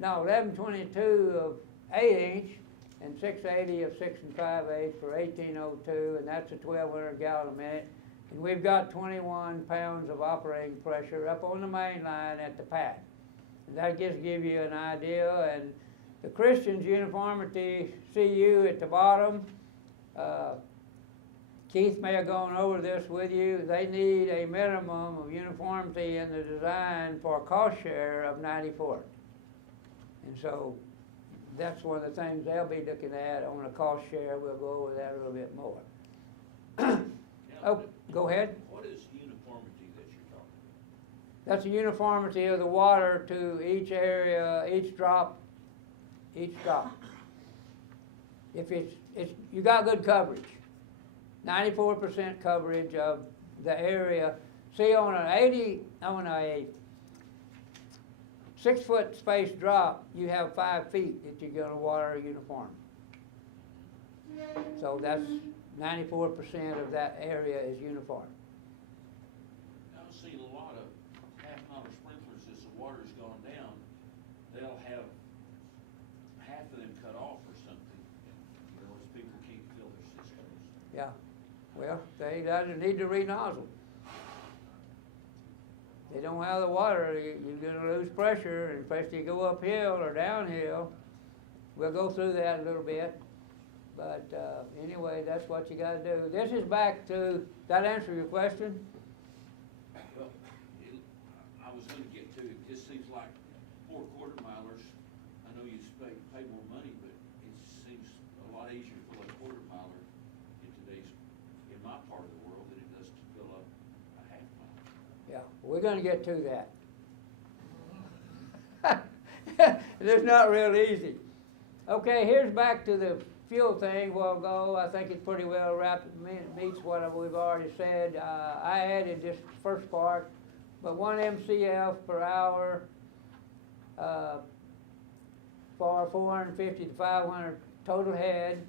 no, 1122 of 8-inch, and 680 of 6 5/8 for 1802, and that's a 1200 gallon a minute. And we've got 21 pounds of operating pressure up on the main line at the pad. And that just gives you an idea. And the Christian's uniformity CU at the bottom, Keith may have gone over this with you. They need a minimum of uniformity in the design for a cost share of 94. And so that's one of the things they'll be looking at on a cost share. We'll go over that a little bit more. Oh, go ahead. What is uniformity that you're talking about? That's the uniformity of the water to each area, each drop. If it's you got good coverage, 94% coverage of the area. See, on a 6-foot space drop, you have 5 feet that you're going to water uniform. So that's 94% of that area is uniform. I've seen a lot of half-mile sprinklers as the water's gone down. They'll have half of them cut off or something, you know, as people can't fill their systems. Yeah. Well, they need to re-nozzle. They don't have the water, you're going to lose pressure, and especially you go uphill or downhill. We'll go through that a little bit. But anyway, that's what you got to do. This is back to, that answer your question? Well, I was going to get to, it just seems like 4 quarter-milers, I know you pay more money, but it seems a lot easier to fill a quarter-miler in my part of the world than it does to fill up a half-mile. Yeah, we're going to get to that. It's not real easy. Okay, here's back to the fuel thing. We'll go. I think it's pretty well meets what we've already said. I added this first part, but 1 MCF per hour for 450 to 500 total head,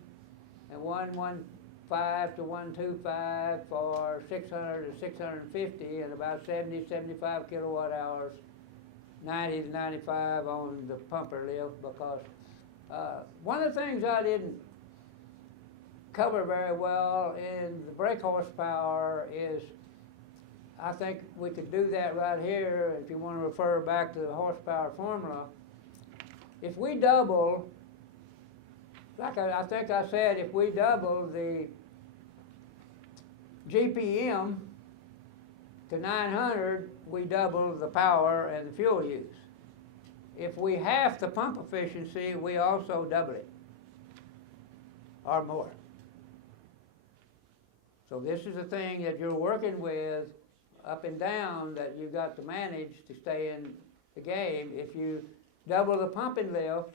and 115 to 125 for 600 to 650, and about 70, 75 kilowatt hours, 90 to 95 on the pumper lift, because one of the things I didn't cover very well in the brake horsepower is, I think we could do that right here if you want to refer back to the horsepower formula. If we double, like I think I said, if we double the GPM to 900, we double the power and the fuel use. if we half the pump efficiency, we also double it, or more. So this is a thing that you're working with up and down that you've got to manage to stay in the game. If you double the pumping lift,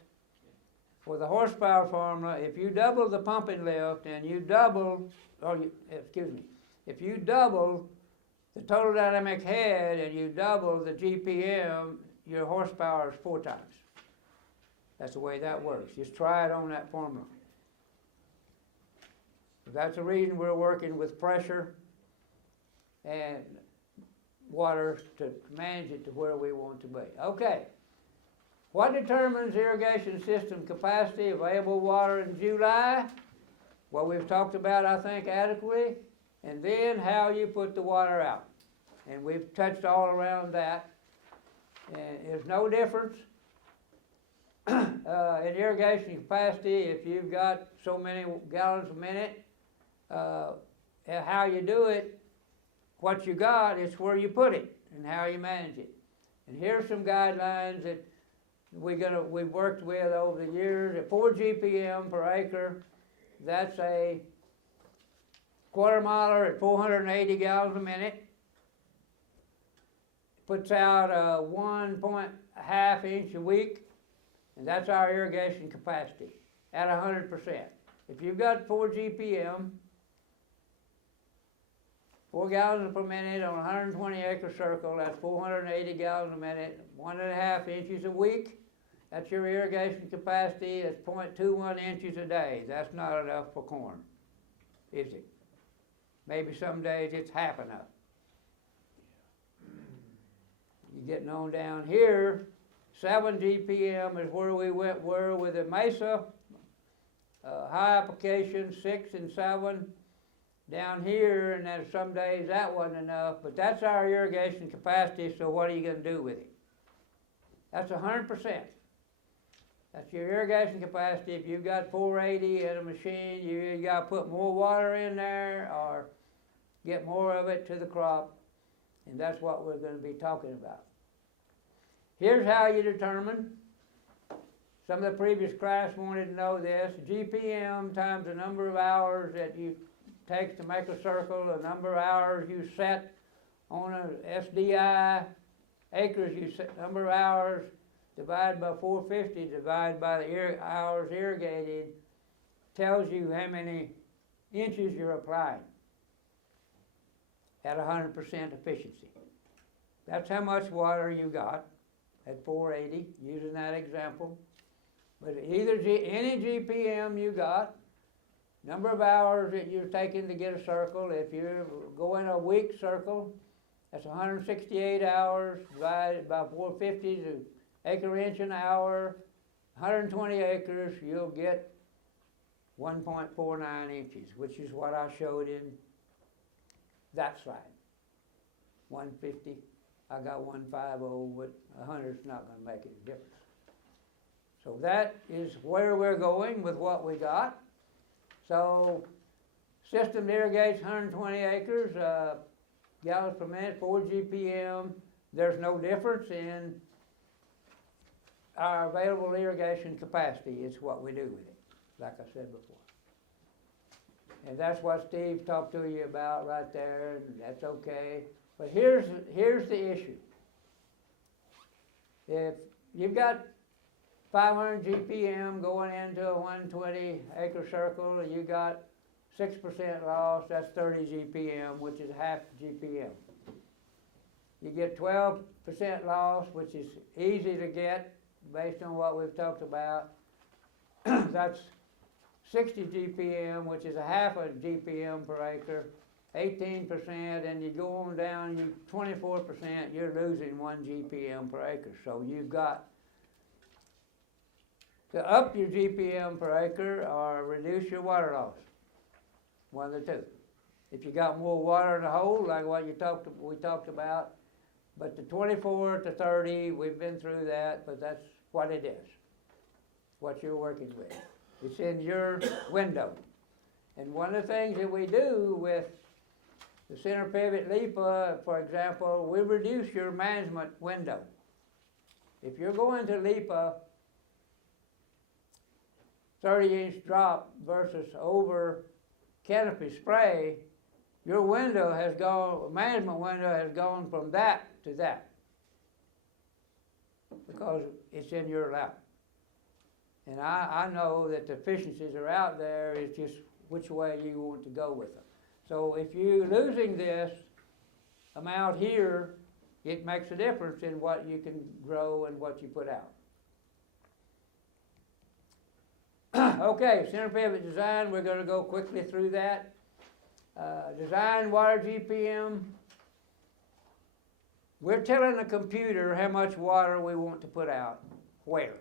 for the horsepower formula, if you double the pumping lift and you double, if you double the total dynamic head and you double the GPM, your horsepower is 4 times. That's the way that works. Just try it on that formula. That's the reason we're working with pressure and water to manage it to where we want to be. Okay. What determines irrigation system capacity, available water in July? Well, we've talked about, I think, adequately. And then how you put the water out. And we've touched all around that. And there's no difference in irrigation capacity if you've got so many gallons a minute. How you do it, what you got, it's where you put it and how you manage it. And here's some guidelines that we've worked with over the years. At 4 GPM per acre, that's a quarter miler at 480 gallons a minute. Puts out a 1.5 inch a week, and that's our irrigation capacity at 100%. If you've got 4 GPM, 4 gallons per minute on a 120 acre circle, that's 480 gallons a minute, 1.5 inches a week. That's your irrigation capacity. It's 0.21 inches a day. That's not enough for corn, is it? Maybe some days it's half enough. You're getting on down here. 7 GPM is where we were with the Mesa. High application, 6 and 7 down here, and then some days that wasn't enough, but that's our irrigation capacity, so what are you going to do with it? That's 100%. That's your irrigation capacity. If you've got 480 in a machine, you got to put more water in there or get more of it to the crop, and that's what we're going to be talking about. Here's how you determine. Some of the previous class wanted to know this. GPM times the number of hours that you takes to make a circle, the number of hours you set on a SDI, acres you set, number of hours divided by 450 divided by the hours irrigated tells you how many inches you're applying at 100% efficiency. That's how much water you got at 480, using that example. But either any GPM you got, number of hours that you're taking to get a circle, if you're going a week circle, that's 168 hours divided by 450 to acre inch an hour, 120 acres, you'll get 1.49 inches, which is what I showed in that slide. 150, I got 150, but 100's not going to make any difference. So that is where we're going with what we got. So, system irrigates 120 acres, gallons per minute, 4 GPM. There's no difference in our available irrigation capacity. It's what we do with it, like I said before. And that's what Steve talked to you about right there, and that's okay. But here's the issue. If you've got 500 GPM going into a 120 acre circle, and you got 6% loss, that's 30 GPM, which is half GPM. You get 12% loss, which is easy to get based on what we've talked about. That's 60 GPM, which is a half a GPM per acre, 18%, and you go on down, you 24%, you're losing 1 GPM per acre. So you've got to up your GPM per acre or reduce your water loss. One of the two. If you got more water in the hole, like what we talked about, but the 24 to 30, we've been through that, but that's what it is, what you're working with. It's in your window. And one of the things that we do with the center pivot LIPA, for example, we reduce your management window. if you're going to leap a 30-inch drop versus over canopy spray, your window has gone, management window has gone from that to that, because it's in your lap. And I know that the efficiencies are out there, it's just which way you want to go with them. So if you're losing this amount here, it makes a difference in what you can grow and what you put out. Okay, center pivot design, we're going to go quickly through that. Design water GPM. We're telling the computer how much water we want to put out, where.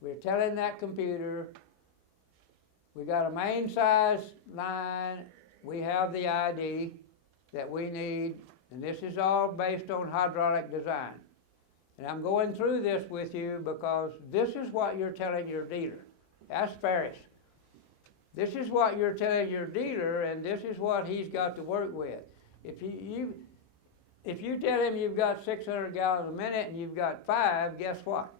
We're telling that computer, we got a main size line, we have the ID that we need, and this is all based on hydraulic design. And I'm going through this with you because this is what you're telling your dealer. Ask Ferris. This is what you're telling your dealer, and this is what he's got to work with. If you tell him you've got 600 gallons a minute and you've got 5, guess what?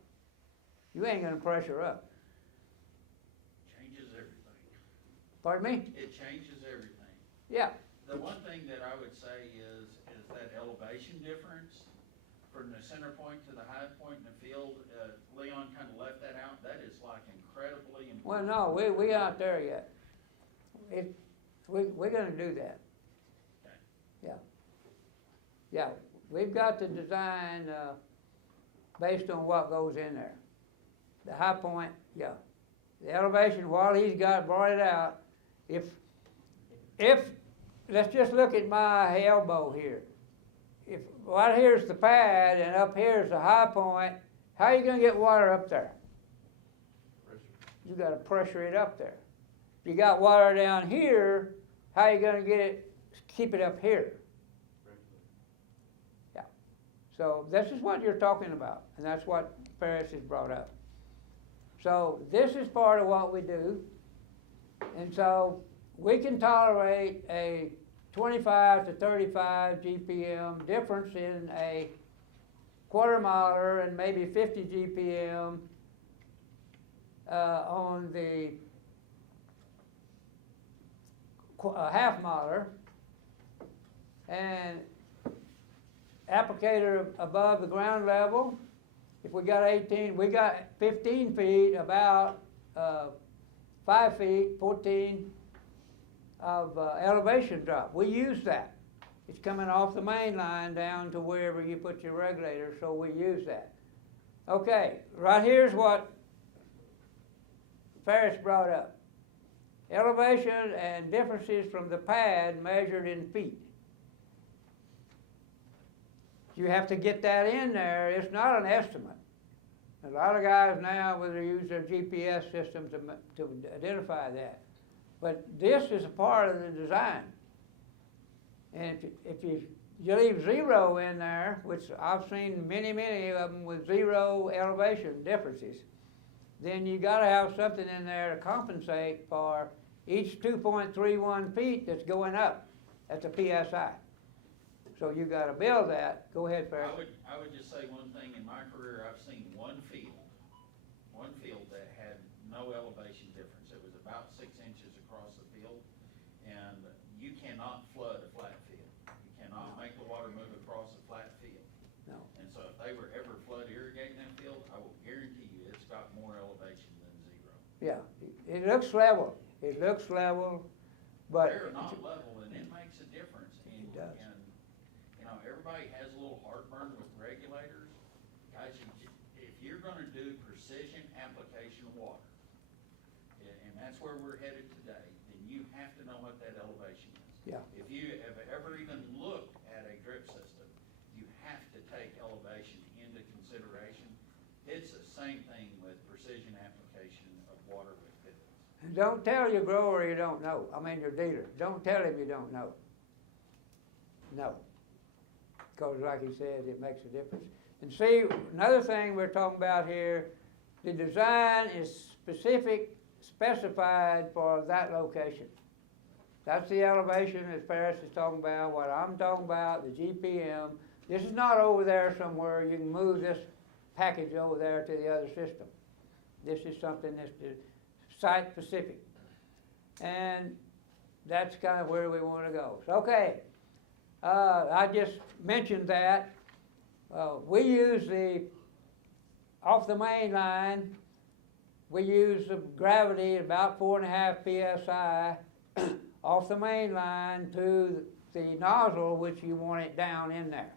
You ain't going to pressure up. Changes everything. Pardon me? It changes everything. Yeah. The one thing that I would say is that elevation difference from the center point to the high point in the field. Leon kind of left that out. That is like incredibly Well, important. no, we aren't there yet. We're going to do that. Okay. Yeah. Yeah, we've got the design based on what goes in there. The high point, yeah. The elevation, while he's brought it out, if let's just look at my elbow here. If right here's the pad and up here's the high point, how are you going to get water up there? You got to pressure it up there. If you got water down here, how are you going to get it, keep it up here? Yeah. So this is what you're talking about, and that's what Ferris has brought up. So this is part of what we do, and so we can tolerate a 25 to 35 GPM difference in a quarter miler and maybe 50 GPM on the half miler, and applicator above the ground level. If we got 18, we got 15 feet, about 5 feet, 14 of elevation drop. We use that. It's coming off the main line down to wherever you put your regulator, so we use that. Okay, right here's what Ferris brought up. Elevation and differences from the pad measured in feet. You have to get that in there. It's not an estimate. A lot of guys now will use their GPS system to identify that. But this is a part of the design. And if you leave 0 in there, which I've seen many of them with 0 elevation differences, then you got to have something in there to compensate for each 2.31 feet that's going up. That's a PSI. So you got to build that. Go ahead, Ferris. I would just say one thing. In my career, I've seen one field that had no elevation difference. It was about 6 inches across the field, and you cannot flood a flat field. You cannot make the water move across a flat field. No. And so if they were ever flood irrigating that field, I will guarantee you it's got more elevation than 0. Yeah, it looks level. It looks level, but They're not level, and it makes a difference. And, It does. And, you know, everybody has a little heartburn with regulators. Guys, if you're gonna do precision application of water, and that's where we're headed today, then you have to know what that elevation is. Yeah. If you have ever even looked at a drip system, you have to take elevation into consideration. It's the same thing with precision application of water with pivots. don't tell your grower you don't know. I mean your dealer. Don't tell him you don't know. No. Because like he said, it makes a difference. And see, another thing we're talking about here, the design is specified for that location. That's the elevation that Ferris is talking about, what I'm talking about, the GPM. This is not over there somewhere. You can move this package over there to the other system. This is something that's site specific. And that's kind of where we want to go. So, okay, I just mentioned that. We use off the main line, we use the gravity about 4.5 psi off the main line to the nozzle, which you want it down in there.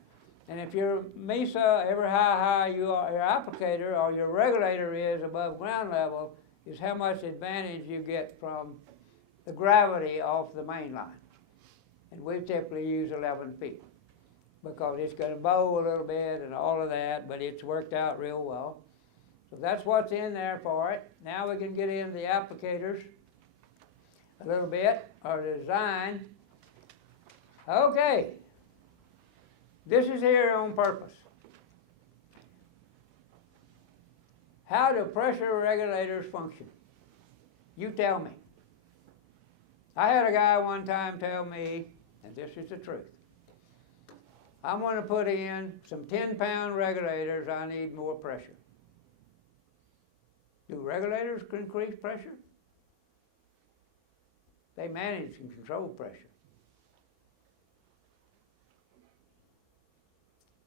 And if your MESA, every how high your applicator or your regulator is above ground level, is how much advantage you get from the gravity off the main line. And we typically use 11 feet because it's going to bow a little bit and all of that, but it's worked out real well. So that's what's in there for it. Now we can get into the applicators a little bit, or the design. Okay, this is here on purpose. How do pressure regulators function? You tell me. I had a guy one time tell me, and this is the truth, I'm going to put in some 10-pound regulators, I need more pressure. Do regulators increase pressure? They manage and control pressure.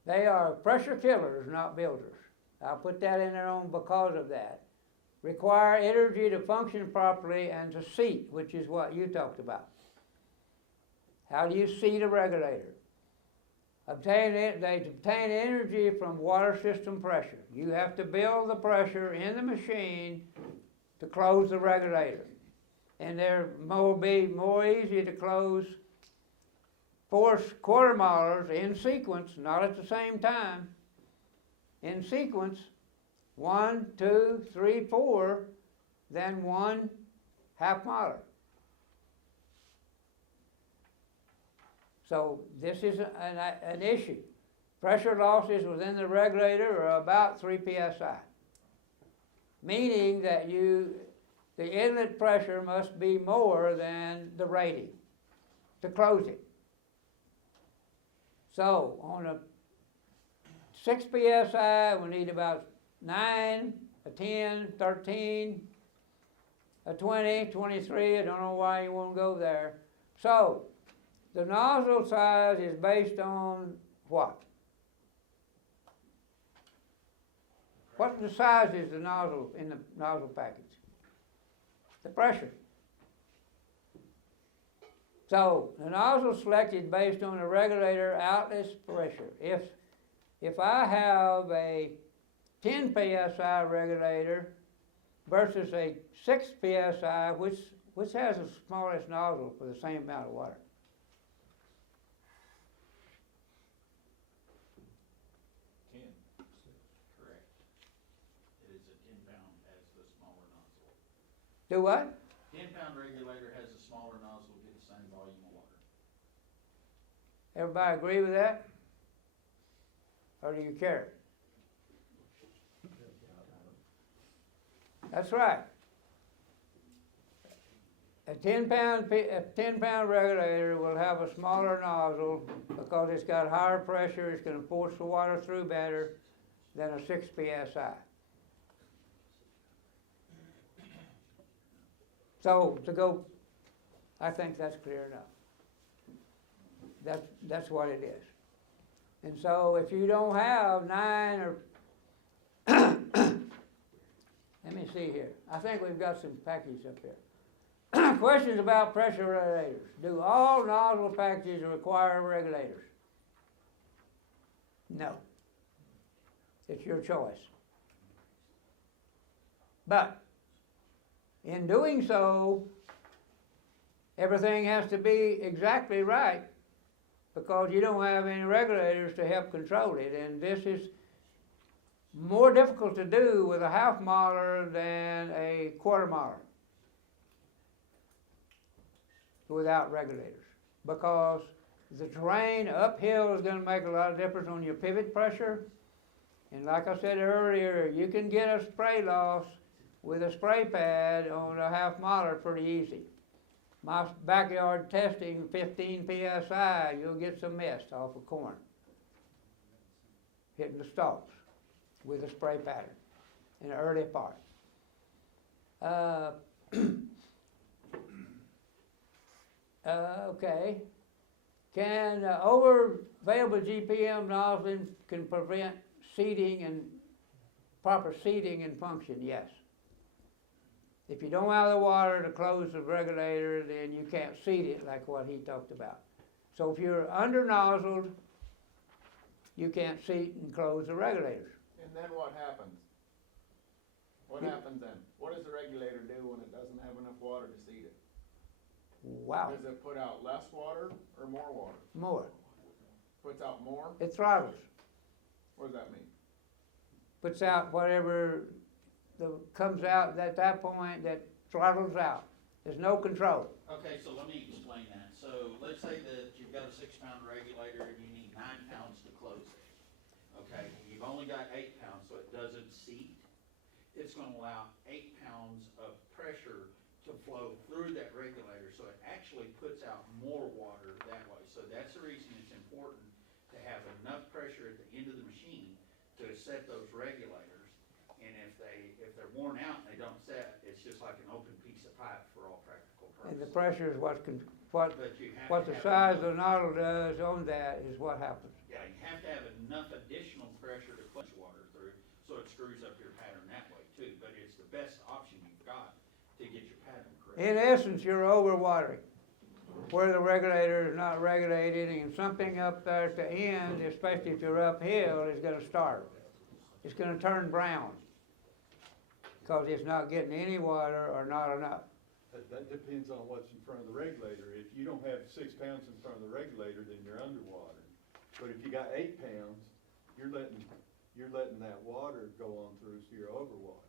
They are pressure killers, not builders. I'll put that in there on because of that. Require energy to function properly and to seat, which is what you talked about. How do you seat a regulator? They obtain energy from water system pressure. You have to build the pressure in the machine to close the regulator. And they're be more easy to close 4 quarter milers in sequence, not at the same time. In sequence, 1, 2, 3, 4, then 1 half miler. So this is an issue. Pressure losses within the regulator are about 3 psi, meaning that the inlet pressure must be more than the rating to close it. So on a 6 psi, we need about 9, a 10, 13, a 20, 23. I don't know why you won't go there. So the nozzle size is based on what? What the size is the nozzle in the nozzle package? The pressure. So the nozzle selected based on the regulator outlet pressure. If I have a 10 psi regulator versus a 6 psi, which has the smallest nozzle for the same amount of water? Do what? 10-pound regulator has a smaller nozzle, get the same volume of water. Everybody agree with that? Or do you care? That's right. A 10-pound regulator will have a smaller nozzle because it's got higher pressure, it's going to force the water through better than a 6 psi. So I think that's clear enough. That's what it is. And so if you don't have 9 or, let me see here. I think we've got some packages up here. Questions about pressure regulators. Do all nozzle packages require regulators? No. It's your choice. But in doing so, everything has to be exactly right because you don't have any regulators to help control it. And this is more difficult to do with a half miler than a quarter miler without regulators, because the terrain uphill is going to make a lot of difference on your pivot pressure. And like I said earlier, you can get a spray loss with a spray pad on a half miler pretty easy. My backyard testing, 15 PSI, you'll get some mist off of corn hitting the stalks with a spray pattern in the early part. Okay. Can over available GPM nozzling can prevent seeding and proper seeding and function? Yes. If you don't have the water to close the regulator, then you can't seed it like what he talked about. So if you're under nozzled, you can't seed and close the regulators. And then what happens? What happens then? What does the regulator do when it doesn't have enough water to seed it? Wow. Does it put out less water or more water? More. Puts out more? It throttles. What does that mean? Puts out whatever comes out at that point, that throttles out. There's no control. Okay, so let me explain that. So let's say that you've got a 6-pound regulator and you need 9 pounds to close it. Okay, you've only got 8 pounds, so it doesn't seat. It's gonna allow 8 pounds of pressure to flow through that regulator, so it actually puts out more water that way. So that's the reason it's important to have enough pressure at the end of the machine to set those regulators. And if they're worn out and they don't set, it's just like an open piece of pipe for all practical purposes. And the pressure is what But you have what to the have size enough- of the nozzle does on that is what happens. Yeah, you have to have enough additional pressure to push water through, so it screws up your pattern that way too. But it's the best option you've got to get your pattern correct. In essence, you're overwatering where the regulator is not regulated, and something up there at the end, especially if you're uphill, is going to start. It's going to turn brown because it's not getting any water or not enough. That depends on what's in front of the regulator. If you don't have 6 pounds in front of the regulator, then you're underwater. But if you got 8 pounds, you're letting that water go on through, so you're overwater.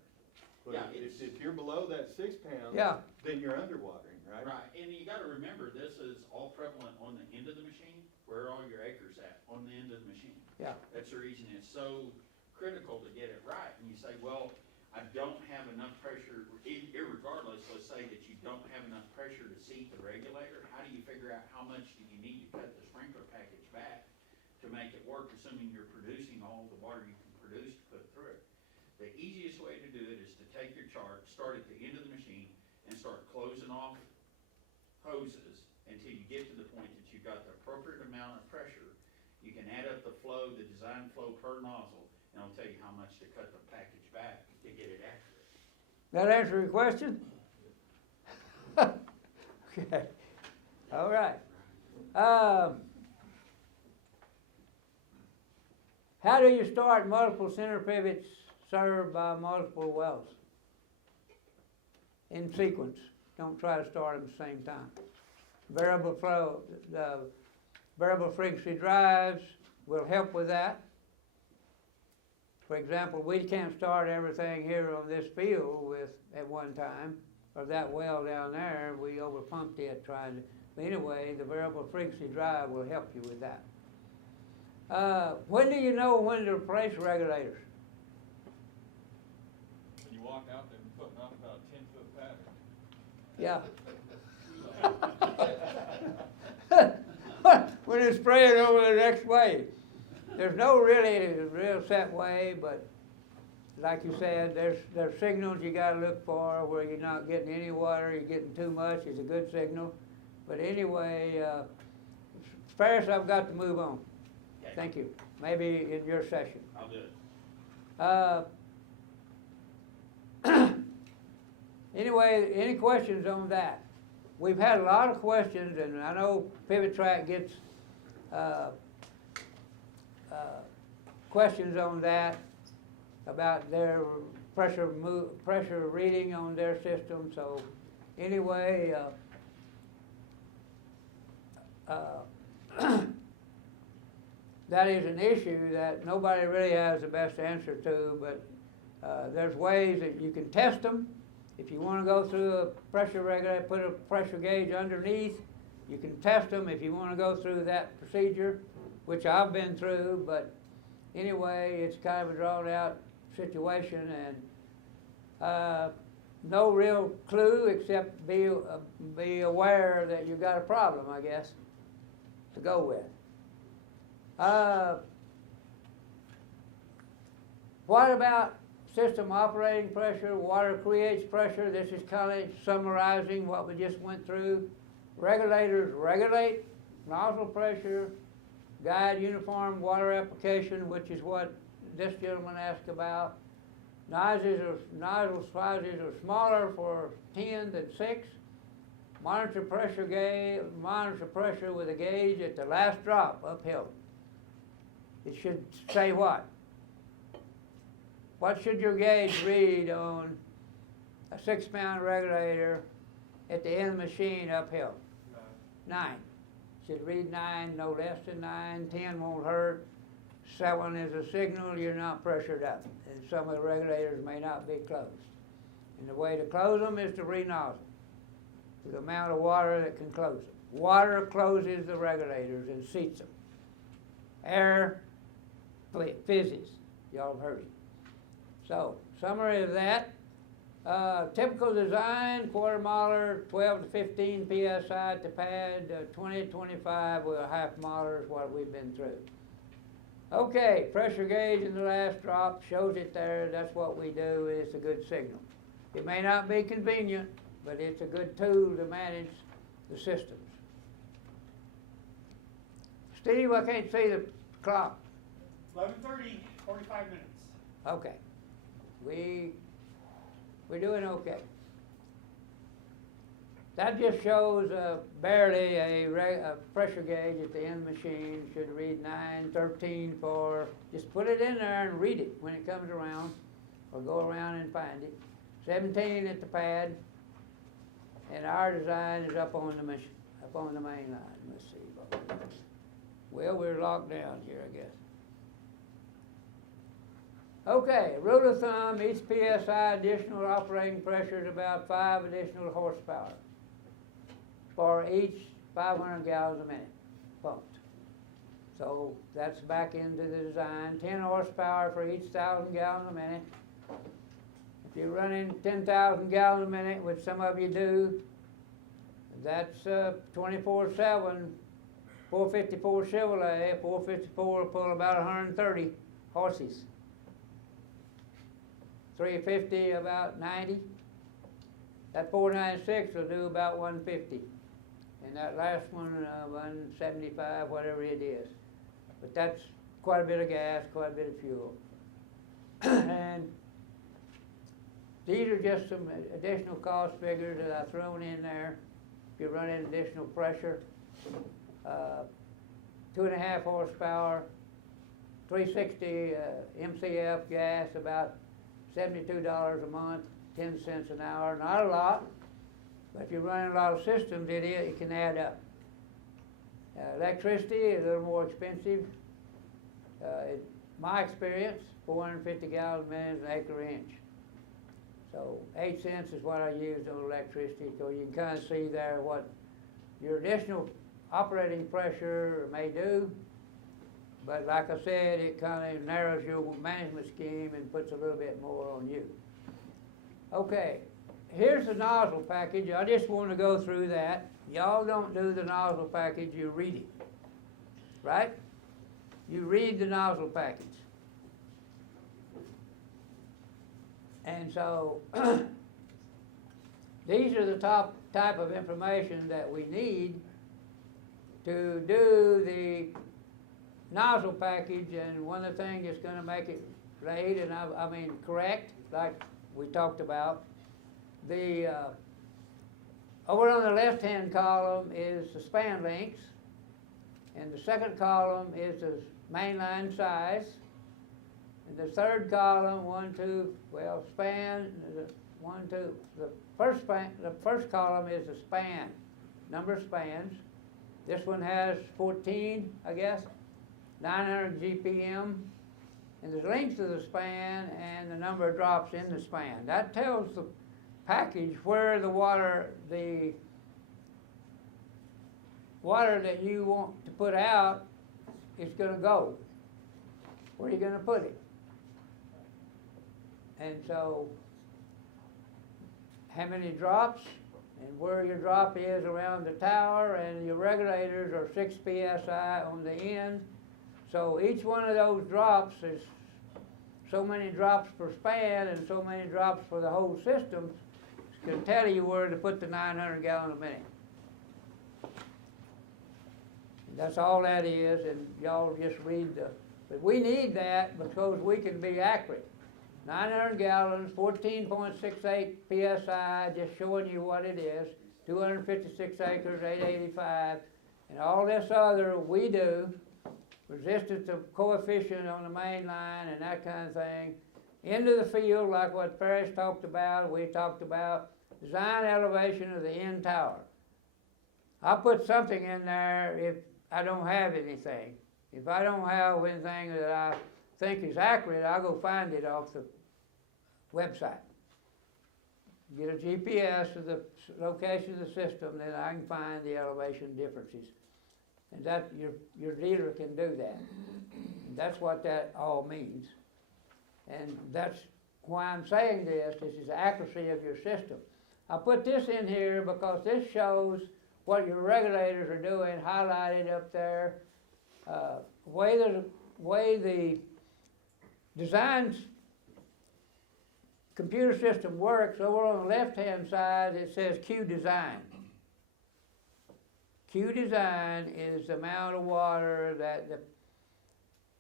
But Yeah, if you're below that 6 pounds, Yeah. then you're underwatering, right? Right, and you gotta remember, this is all prevalent on the end of the machine. Where are all your acres at? On the end of the machine. Yeah. That's the reason it's so critical to get it right. And you say, well, I don't have enough pressure, irregardless, let's say that you don't have enough pressure to seat the regulator. How do you figure out how much do you need to cut the sprinkler package back to make it work, assuming you're producing all the water you can produce to put through it? The easiest way to do it is to take your chart, start at the end of the machine, and start closing off hoses until you get to the point that you've got the appropriate amount of pressure. You can add up the flow, the design flow per nozzle, and it'll tell you how much to cut the package back to get it accurate. That answer your question? Okay. All right. How do you start multiple center pivots served by multiple wells? In sequence. Don't try to start them at the same time. Variable flow, the variable frequency drives will help with that. For example, we can't start everything here on this field at one time, or that well down there, we overpumped it trying to, but anyway, the variable frequency drive will help you with that. When do you know when to replace regulators? When you walk out there and putting off about a 10-foot pattern. Yeah. When it's spraying over the next wave. There's no really real set way, but like you said, there's signals you gotta look for where you're not getting any water, you're getting too much, is a good signal. But anyway, Ferris, I've got to move on. Okay. Thank you. Maybe in your session. I'll do it. Anyway, any questions on that? We've had a lot of questions, and I know Pivot Track gets questions on that about their pressure reading on their system. So anyway, that is an issue that nobody really has the best answer to, but there's ways that you can test them. If you want to go through a pressure regulator, put a pressure gauge underneath, you can test them if you want to go through that procedure, which I've been through, but anyway, it's kind of a drawn out situation, and no real clue except be aware that you got a problem, I guess, to go with. What about system operating pressure? Water creates pressure. This is kind of summarizing what we just went through. Regulators regulate nozzle pressure, guide uniform water application, which is what this gentleman asked about. Nozzle sizes are smaller for 10 than 6. Monitor pressure with a gauge at the last drop uphill. It should say what? What should your gauge read on a 6-pound regulator at the end of the machine uphill? 9. Should read 9, no less than 9. 10 won't hurt. 7 is a signal you're not pressured up. And some of the regulators may not be closed. And the way to close them is to re-nozzle. The amount of water that can close them. Water closes the regulators and seats them. Air fizzes. Y'all have heard it. So, summary of that. Typical design, quarter miler, 12 to 15 psi at the pad, 20 to 25 with a half miler is what we've been through. Okay, pressure gauge in the last drop shows it there. That's what we do. It's a good signal. It may not be convenient, but it's a good tool to manage the systems. Steve, I can't see the clock. 11:30, 45 minutes. Okay. We're doing okay. That just shows barely a pressure gauge at the end of the machine. Should read 9, 13 for, just put it in there and read it when it comes around, or go around and find it. 17 at the pad, and our design is up on the main line. Let's see. Well, we're locked down here, I guess. Okay, rule of thumb, each PSI additional operating pressure is about 5 additional horsepower for each 500 gallons a minute pumped. So that's back into the design. 10 horsepower for each 1,000 gallons a minute. If you're running 10,000 gallons a minute, which some of you do, that's 24/7, 454 Chevrolet, 454 will pull about 130 horses. 350 about 90. That 496 will do about 150. And that last one, 175, whatever it is. But that's quite a bit of gas, quite a bit of fuel. And these are just some additional cost figures that I've thrown in there. If you're running additional pressure, 2.5 horsepower, 360 MCF gas, about $72 a month, 10 cents an hour. Not a lot, but if you're running a lot of systems, it can add up. Electricity is a little more expensive. In my experience, 450 gallons a minute is an acre inch. So 8 cents is what I used on electricity, so you can kind of see there what your additional operating pressure may do. But like I said, it kind of narrows your management scheme and puts a little bit more on you. Okay, here's the nozzle package. I just want to go through that. Y'all don't do the nozzle package, you read it, right? You read the nozzle package. And so, these are the top type of information that we need to do the nozzle package. And one of the things that's going to make it right, and I mean correct, like we talked about, the over on the left-hand column is the span lengths, and the second column is the mainline size, and the third column, span, the first column is the span, number of spans. This one has 14, I guess, 900 GPM, and the length of the span and the number of drops in the span. That tells the package where the water that you want to put out is going to go. Where are you going to put it? And so how many drops and where your drop is around the tower, and your regulators are 6 psi on the end. So each one of those drops is so many drops per span and so many drops for the whole system. Can tell you where to put the 900 gallons a minute. That's all that is, and y'all just read but we need that because we can be accurate. 900 gallons, 14.68 psi, just showing you what it is. 256 acres, 885, and all this other we do. Resistance of coefficient on the main line and that kind of thing. Into the field, like what Parrish talked about, we talked about design elevation of the end tower. I'll put something in there if I don't have anything. If I don't have anything that I think is accurate, I'll go find it off the website. Get a GPS of the location of the system, then I can find the elevation differences. And that your dealer can do that. And that's what that all means. And that's why I'm saying this is the accuracy of your system. I put this in here because this shows what your regulators are doing, highlighted up there. Way the design computer system works, over on the left-hand side it says Q design. Q design is the amount of water that the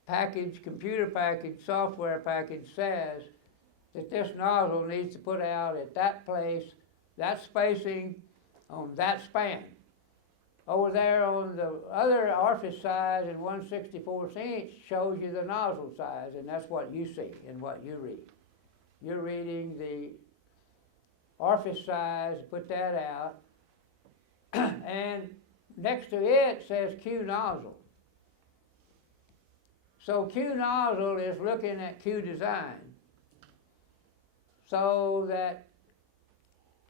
package, computer package, software package says that this nozzle needs to put out at that place, that spacing, on that span. Over there on the other orifice size in 1/64 inch shows you the nozzle size, and that's what you see and what you read. You're reading the orifice size, put that out, and next to it says Q nozzle. So Q nozzle is looking at Q design, so that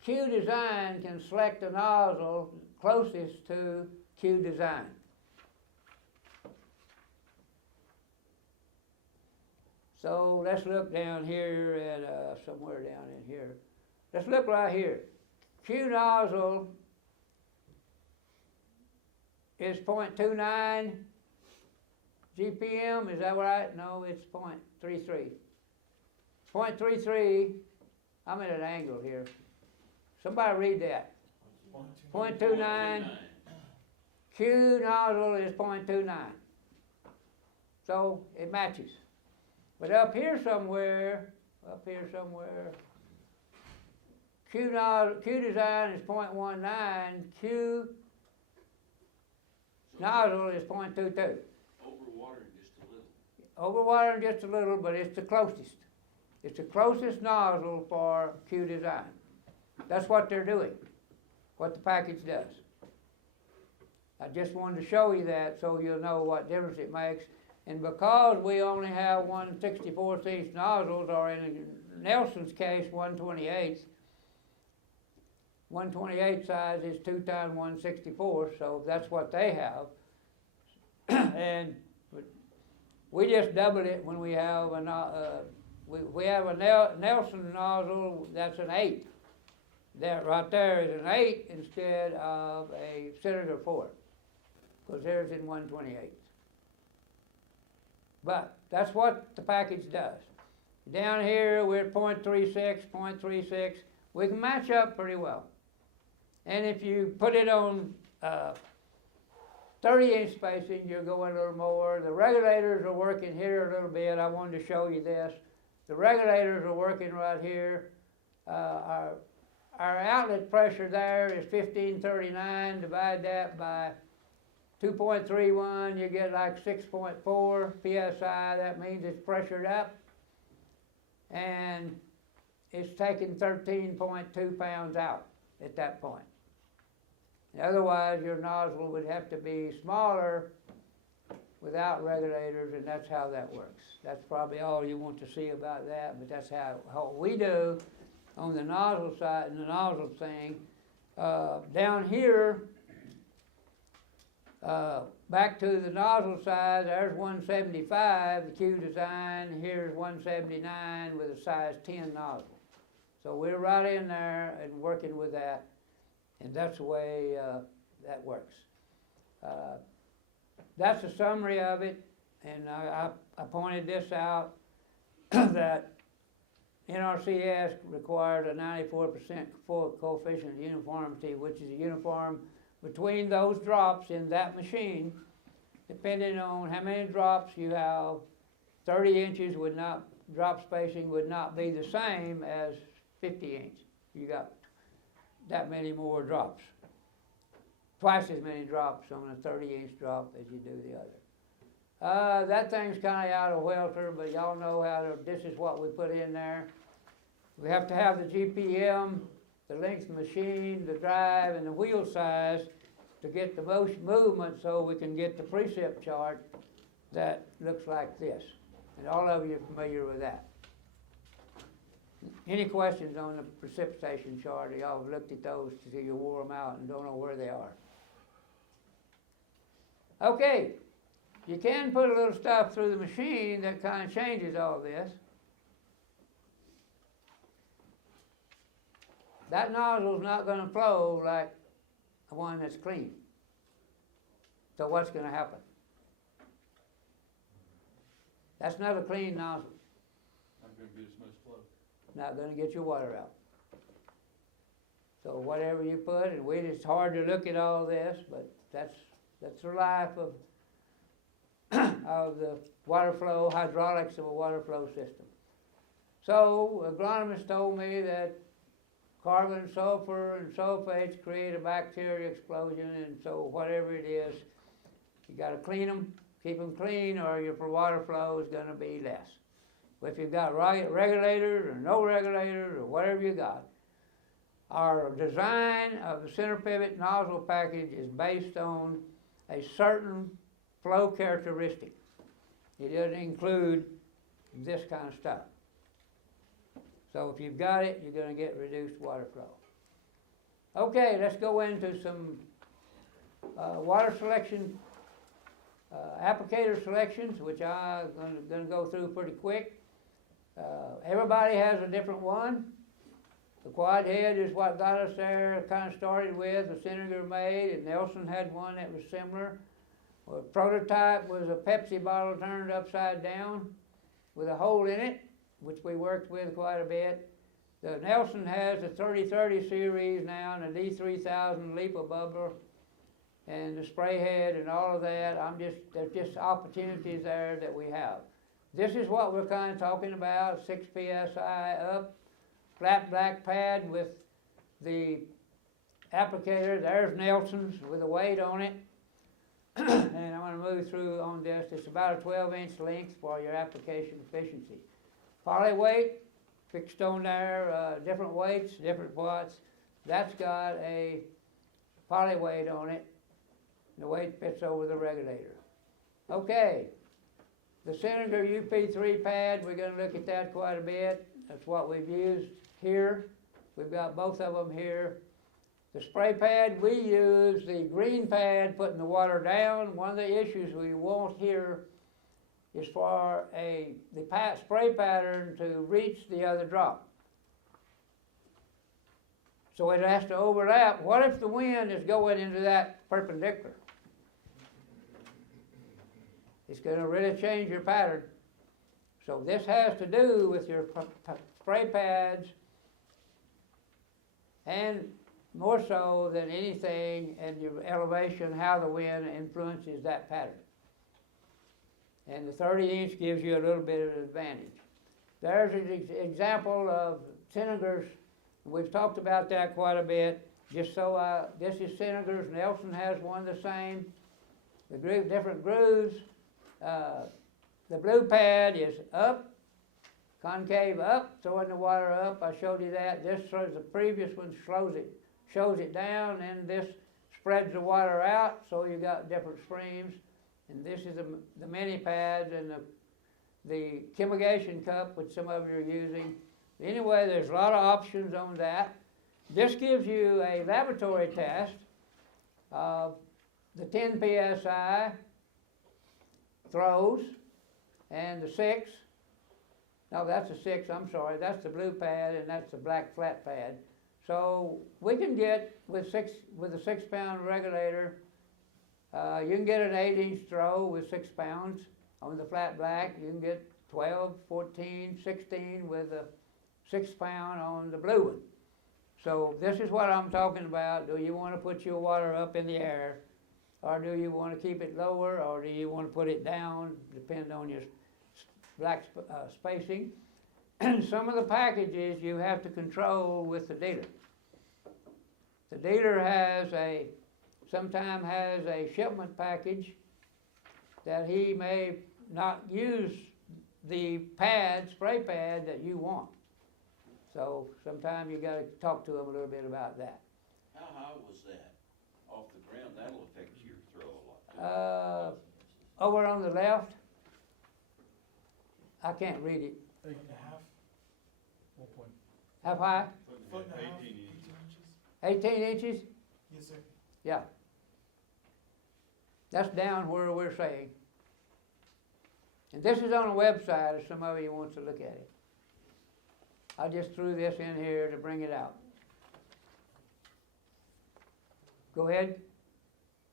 Q design can select the nozzle closest to Q design. So let's look down here at somewhere down in here. Let's look right here. Q nozzle is 0.29 GPM, is that right? No, it's 0.33. 0.33, I'm at an angle here. Somebody read that. 0.29. Q nozzle is 0.29. So it matches. But up here somewhere, Q design is 0.19, Q nozzle is 0.22. Overwatering just a little. Overwatering just a little, but it's the closest. It's the closest nozzle for Q design. That's what they're doing, what the package does. I just wanted to show you that so you'll know what difference it makes. And because we only have 1/64 inch nozzles, or in Nelson's case, 1/28. 1/28 size is 2 times 1/64, so that's what they have. And we just doubled it when we have we have a Nelson nozzle that's an 8. That right there is an 8 instead of a Senator 4, because theirs in 1/28. But that's what the package does. Down here we're at 0.36. We can match up pretty well. And if you put it on 30-inch spacing, you're going a little more. The regulators are working here a little bit. I wanted to show you this. The regulators are working right here. Our outlet pressure there is 1539. Divide that by 2.31, you get like 6.4 psi. That means it's pressured up. And it's taking 13.2 pounds out at that point. Otherwise, your nozzle would have to be smaller without regulators, and that's how that works. That's probably all you want to see about that, but that's how we do on the nozzle side and the nozzle thing. Down here, back to the nozzle size, there's 175, the Q design. Here's 179 with a size 10 nozzle. So we're right in there and working with that, and that's the way that works. That's a summary of it, and I pointed this out that NRCS requires a 94% coefficient of uniformity, which is a uniform between those drops in that machine. Depending on how many drops you have, 30 inches would not, drop spacing would not be the same as 50 inch. You got that many more drops. Twice as many drops on a 30-inch drop as you do the other. That thing's kind of out of welter, but y'all know how to, this is what we put in there. We have to have the GPM, the length of the machine, the drive, and the wheel size to get the motion movement, so we can get the precip chart that looks like this. And all of you are familiar with that. Any questions on the precipitation chart? Y'all have looked at those till you wore them out and don't know where they are. Okay, you can put a little stuff through the machine that kind of changes all this. That nozzle's not going to flow like the one that's clean. So what's going to happen? That's not a clean nozzle. Not gonna get as much flow. Not going to get your water out. So whatever you put, and it's hard to look at all this, but that's the life of of the water flow, hydraulics of a water flow system. So agronomists told me that carbon, sulfur, and sulfates create a bacteria explosion, and so whatever it is, you got to clean them, keep them clean, or your water flow is going to be less. But if you've got regulators or no regulators or whatever you got, our design of the center pivot nozzle package is based on a certain flow characteristic. It doesn't include this kind of stuff. So if you've got it, you're going to get reduced water flow. Okay, let's go into some water selection, applicator selections, which I'm going to go through pretty quick. Everybody has a different one. The quad head is what got us there, kind of started with, the Senator made, and Nelson had one that was similar. Well, prototype was a Pepsi bottle turned upside down with a hole in it, which we worked with quite a bit. The Nelson has the 3030 series now, and the D3000 Lipa bubbler, and the spray head and all of that. There's just opportunities there that we have. This is what we're kind of talking about, 6 PSI up, flat black pad with the applicator. There's Nelson's with a weight on it. And I'm going to move through on this. It's about a 12-inch length for your application efficiency. Poly weight, fixed on there, different weights, different watts. That's got a poly weight on it. The weight fits over the regulator. Okay, the Senator UP3 pad, we're going to look at that quite a bit. That's what we've used here. We've got both of them here. The spray pad, we use the green pad, putting the water down. One of the issues we want here is for the spray pattern to reach the other drop. So it has to overlap. What if the wind is going into that perpendicular? It's going to really change your pattern. So this has to do with your spray pads, and more so than anything, and your elevation, how the wind influences that pattern. And the 30-inch gives you a little bit of an advantage. There's an example of Senator's. We've talked about that quite a bit. Just so this is Senator's. Nelson has one the same. The different grooves. The blue pad is up, concave up, throwing the water up. I showed you that. This shows the previous one shows it down, and this spreads the water out, so you got different streams. And this is the mini pads and the chemigation cup, which some of you are using. Anyway, there's a lot of options on that. This gives you a laboratory test of the 10 PSI throws and the 6. No, that's a 6, I'm sorry, that's the blue pad and that's the black flat pad. So we can get with a 6-pound regulator, you can get an 8-inch throw with 6 pounds on the flat black. You can get 12, 14, 16 with a 6-pound on the blue one. So this is what I'm talking about. Do you want to put your water up in the air, or do you want to keep it lower, or do you want to put it down, depending on your black spacing? And some of the packages you have to control with the dealer. The dealer sometimes has a shipment package that he may not use the spray pad that you want. So sometimes you gotta talk to him a little bit about that. How high was that off the ground? That'll affect your throw a lot. Over on the left, I can't read it. 8.5. 1 point. How high? Foot and a half. 18 inches. 18 inches? Yes, sir. Yeah. That's down where we're saying. And this is on a website if some of you wants to look at it. I just threw this in here to bring it out. Go ahead.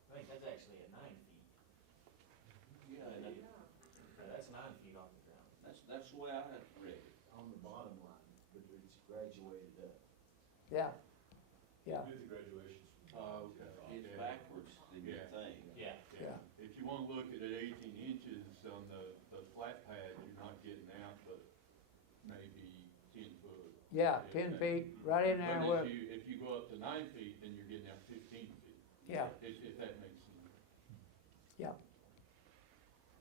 I think that's actually at 9 feet. Yeah, That's 9 feet off the ground. that's the way I read it. On the bottom line, but it's graduated up. Yeah. Yeah. Do the graduations. Okay. It's Yeah. backwards than you Yeah. think. Yeah. Yeah. If you wanna look at it 18 inches on the flat pad, you're not getting out but maybe 10 foot. Yeah, 10 feet, right in there But where, if you go up to 9 feet, then you're getting out 15 feet. yeah, If that makes sense. yeah.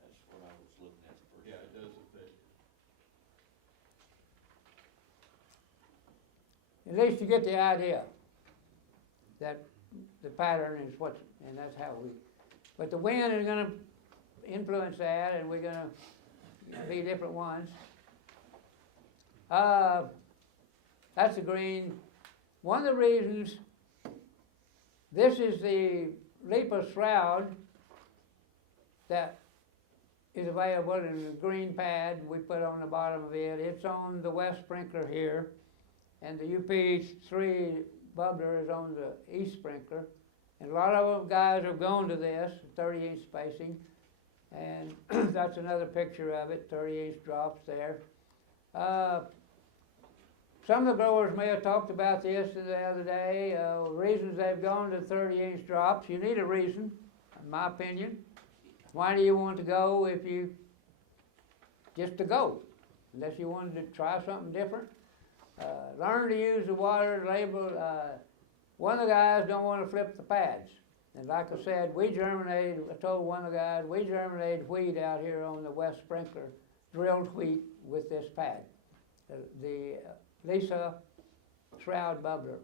That's what I was looking at the first Yeah, time. it does affect. At least you get the idea that the pattern is what, and that's how but the wind is gonna influence that, and we're gonna be different ones. That's the green. One of the reasons, this is the LIPA shroud that is available in the green pad we put on the bottom of it. It's on the west sprinkler here, and the UP3 bubbler is on the east sprinkler. And a lot of guys have gone to this, 30-inch spacing, and that's another picture of it, 30-inch drops there. Some of the growers may have talked about this the other day, reasons they've gone to 30-inch drops. You need a reason, in my opinion. Why do you want to go if you, just to go, unless you wanted to try something different? Learn to use the water label. One of the guys don't want to flip the pads. And like I said, I told one of the guys, we germinated wheat out here on the west sprinkler, drilled wheat with this pad. The LIPA shroud bubbler.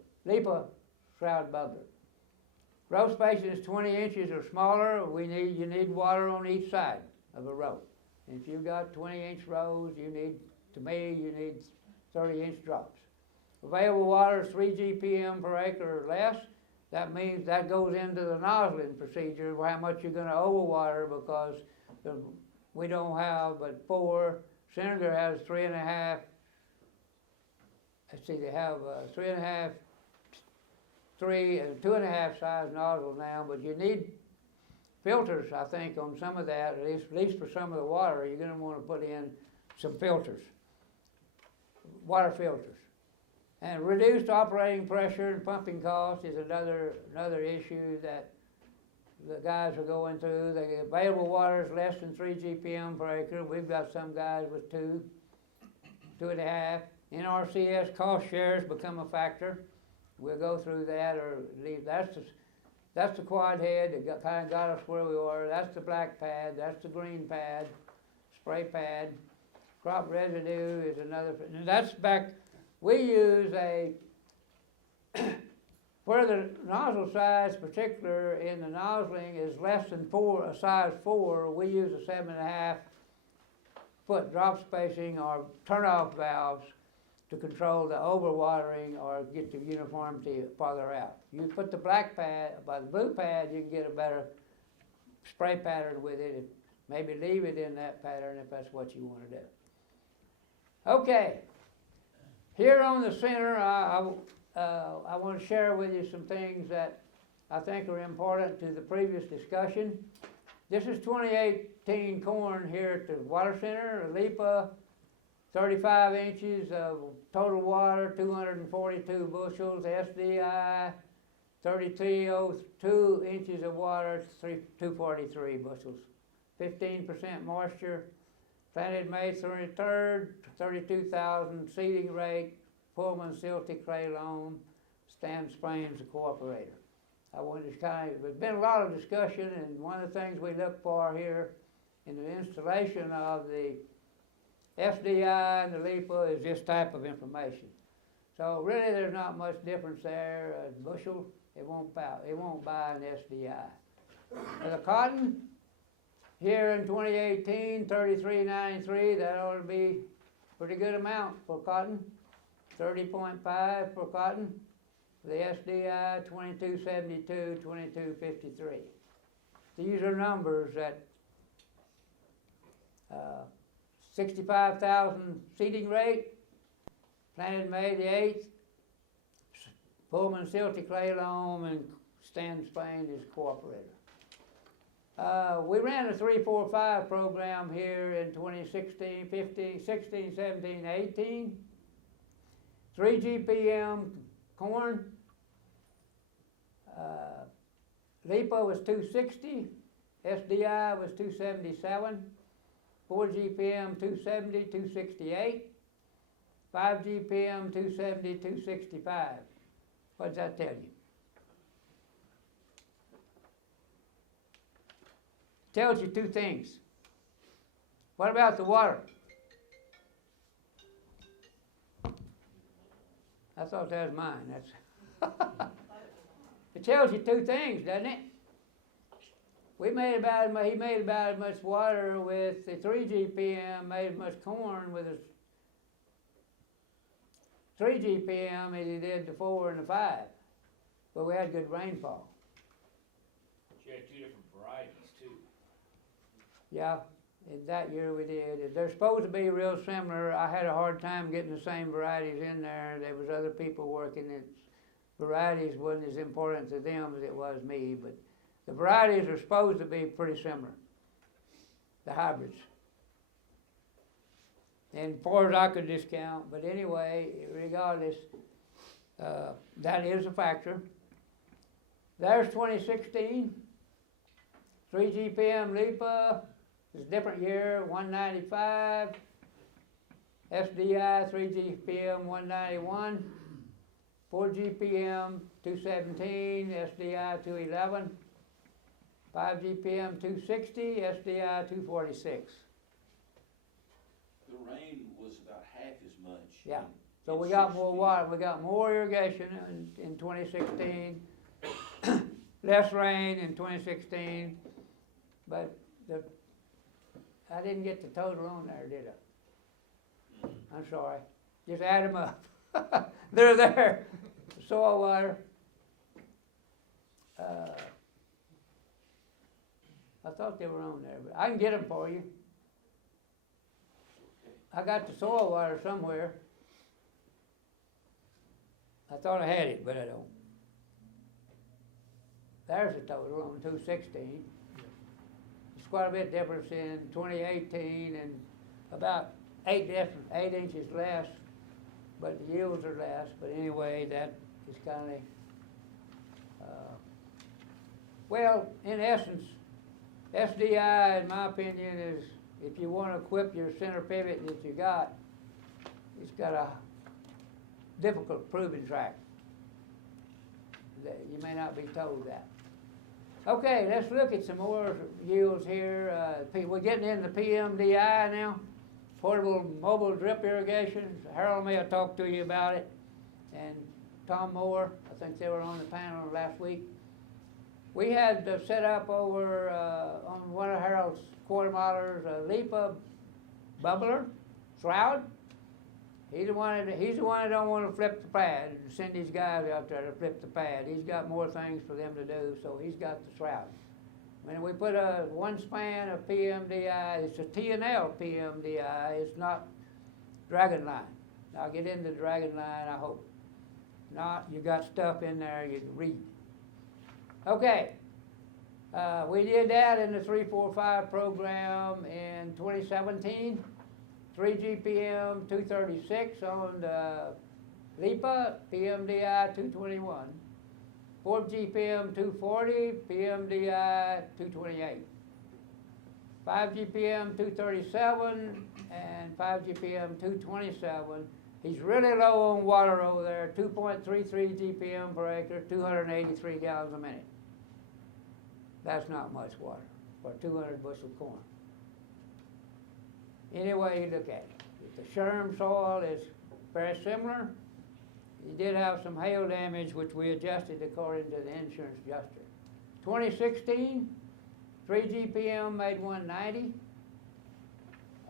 Row spacing is 20 inches or smaller. You need water on each side of a row. And if you've got 20-inch rows, you need 30-inch drops. Available water is 3 GPM per acre or less. That means that goes into the nozzling procedure, how much you're gonna overwater, because we don't have but 4. Senator has 3.5. Let's see, they have 3.5, 3 and 2.5 size nozzle now, but you need filters, I think, on some of that, at least for some of the water. You're gonna wanna put in some filters, water filters. And reduced operating pressure and pumping cost is another issue that the guys are going through. The available water is less than 3 GPM per acre. We've got some guys with 2, 2.5. NRCS cost shares become a factor. We'll go through that or leave. That's the quad head that kind of got us where we were. That's the black pad. That's the green pad, spray pad. Crop residue is another. And that's back. We use where the nozzle size, particular in the nozzling, is less than a size 4, we use a 7.5 foot drop spacing or turnoff valves to control the overwatering or get the uniformity farther out. You put the black pad, by the blue pad, you can get a better spray pattern with it. Maybe leave it in that pattern if that's what you want to do. Okay, here on the center, I want to share with you some things that I think are important to the previous discussion. This is 2018 corn here at the water center, Lipa, 35 inches of total water, 242 bushels, SDI, 3302 inches of water, 243 bushels, 15% moisture. Planted May 23rd, 32,000 seeding rate, Pullman silty clay loam, Stan Sprains the cooperator. I wanted to there's been a lot of discussion, and one of the things we look for here in the installation of the SDI and the Lipa is this type of information. So really there's not much difference there. A bushel, it won't buy an SDI. For the cotton, here in 2018, 33.93, that ought to be a pretty good amount for cotton. 30.5 for cotton. For the SDI, 22.72, 22.53. These are numbers that 65,000 seeding rate, planted May the 8th, Pullman silty clay loam, and Stan Spain is cooperator. We ran a 3-4-5 program here in 2016, 15, 16, 17, 18. 3 GPM corn. Lipa was 260. SDI was 277. 4 GPM 270, 268. 5 GPM 270, 265. What does that tell you? Tells you two things. What about the water? I thought that was mine. That's it tells you two things, doesn't it? He made about as much water with the 3 GPM, made as much corn with his 3 GPM as he did the 4 and the 5. But we had good rainfall. You had two different varieties too. Yeah, in that year we did. They're supposed to be real similar. I had a hard time getting the same varieties in there. There was other people working it. Varieties wasn't as important to them as it was me, but the varieties are supposed to be pretty similar, the hybrids. And as far as I could discount, but anyway, regardless, that is a factor. There's 2016, 3 GPM Lipa, it's a different year, 195. SDI, 3 GPM, 191. 4 GPM, 217. SDI, 211. 5 GPM, 260. SDI, 246. The rain was about half as much. Yeah. So we got more water. We got more irrigation in 2016. Less rain in 2016. But I didn't get the total on there, did I? I'm sorry. Just add them up. They're there. Soil water. I thought they were on there, but I can get them for you. I got the soil water somewhere. I thought I had it, but I don't. There's the total on 216. It's quite a bit difference in 2018 and about 8 inches less, but the yields are less. But anyway, that is kind of, well, in essence, SDI, in my opinion, is if you want to equip your center pivot that you got, it's got a difficult proving track. You may not be told that. Okay, let's look at some more yields here. We're getting into PMDI now, portable mobile drip irrigation. Harold may have talked to you about it, and Tom Moore, I think they were on the panel last week. We had set up over on one of Harold's quarter milers a Lipa bubbler, shroud. He's the one that don't want to flip the pad and send these guys out there to flip the pad. He's got more things for them to do, so he's got the shroud. When we put one span of PMDI, it's a T&L PMDI. It's not dragon line. Now get into dragon line, I hope. Not, you got stuff in there you can read. Okay, we did that in the 345 program in 2017. 3 GPM 236 on the LIPA, PMDI 221. 4 GPM 240, PMDI 228. 5 GPM 237 and 5 GPM 227. He's really low on water over there, 2.33 GPM per acre, 283 gallons a minute. That's not much water for 200 bushel corn. Any way you look at it. The Sherm soil is very similar. He did have some hail damage, which we adjusted according to the insurance adjuster. 2016, 3 GPM made 190.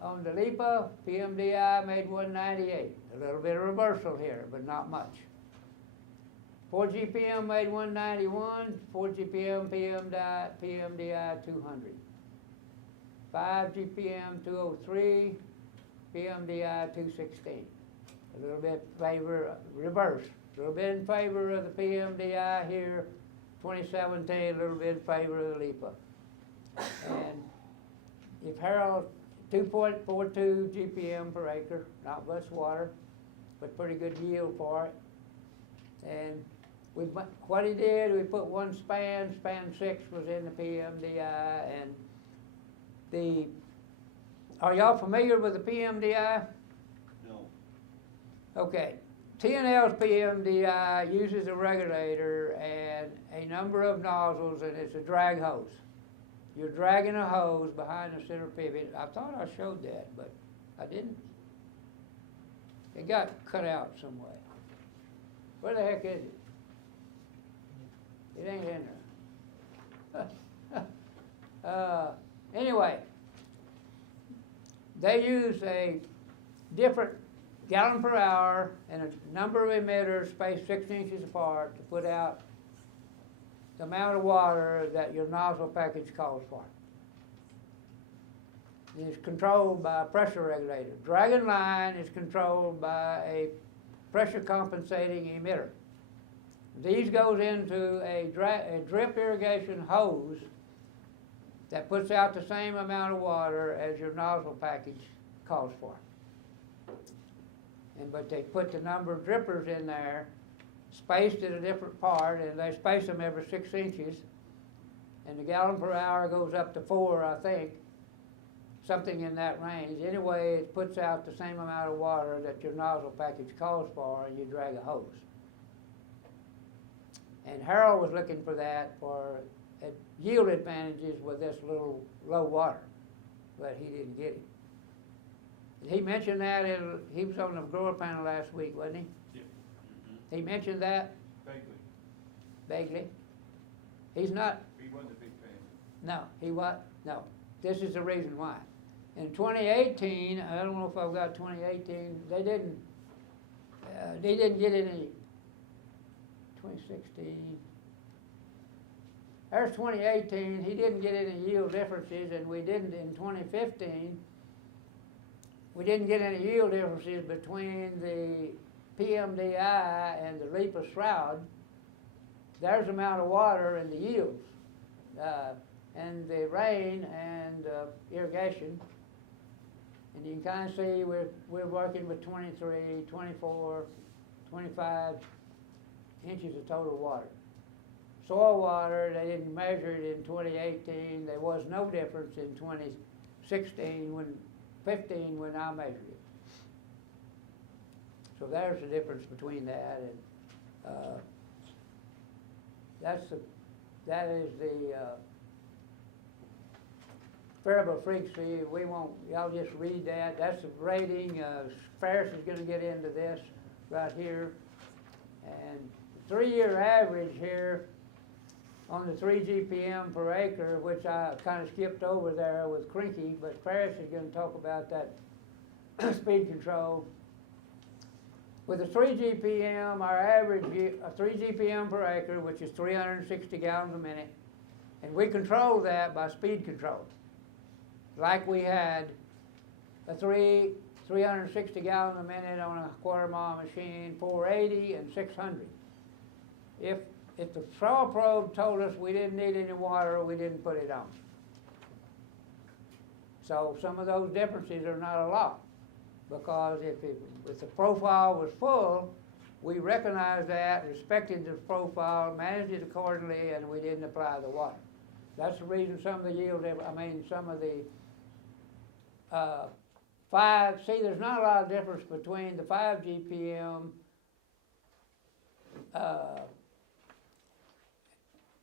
On the LIPA, PMDI made 198. A little bit of reversal here, but not much. 4 GPM made 191. 4 GPM PMDI 200. 5 GPM 203. PMDI 216. A little bit favor, reverse. A little bit in favor of the PMDI here. 2017, a little bit in favor of the LIPA. And if Harold, 2.42 GPM per acre, not much water, but pretty good yield for it. And what he did, we put one span 6 was in the PMDI, and are y'all familiar with the PMDI? No. Okay, T&L's PMDI uses a regulator and a number of nozzles, and it's a drag hose. You're dragging a hose behind the center pivot. I thought I showed that, but I didn't. It got cut out some way. Where the heck is it? It ain't in there. Anyway, they use a different gallon per hour and a number of emitters spaced 6 inches apart to put out the amount of water that your nozzle package calls for. It is controlled by a pressure regulator. Dragon line is controlled by a pressure compensating emitter. These goes into a drip irrigation hose that puts out the same amount of water as your nozzle package calls for. But they put the number of drippers in there, spaced at a different part, and they space them every 6 inches. And the gallon per hour goes up to 4, I think, something in that range. Anyway, it puts out the same amount of water that your nozzle package calls for, and you drag a hose. And Harold was looking for that for yield advantages with this little low water, but he didn't get it. He mentioned that he was on the grower panel last week, wasn't he? Yeah. He mentioned that vaguely. He's not. He wasn't a big fan. No, he what? No. This is the reason why. In 2018, I don't know if I've got 2018. They didn't get any. 2016. There's 2018. He didn't get any yield differences, and we didn't in 2015. We didn't get any yield differences between the PMDI and the LIPA shroud. There's the amount of water and the yields, and the rain and irrigation. And you can kind of see we're working with 23, 24, 25 inches of total water. Soil water, they didn't measure it in 2018. There was no difference in 2016 when I measured it. So there's the difference between that, and that is the variable frequency. We won't, y'all just read that. That's the rating. Ferris is going to get into this right here. And the 3-year average here on the 3 GPM per acre, which I kind of skipped over there with Crinky, but Ferris is going to talk about that speed control. With the 3 GPM, our average 3 GPM per acre, which is 360 gallons a minute, and we control that by speed control. Like we had a 3 360 gallons a minute on a quarter mile machine, 480 and 600. If the soil probe told us we didn't need any water, we didn't put it on. So some of those differences are not a lot, because if the profile was full, we recognized that, respected the profile, managed it accordingly, and we didn't apply the water. That's the reason some of the yield, some of the there's not a lot of difference between the 5 GPM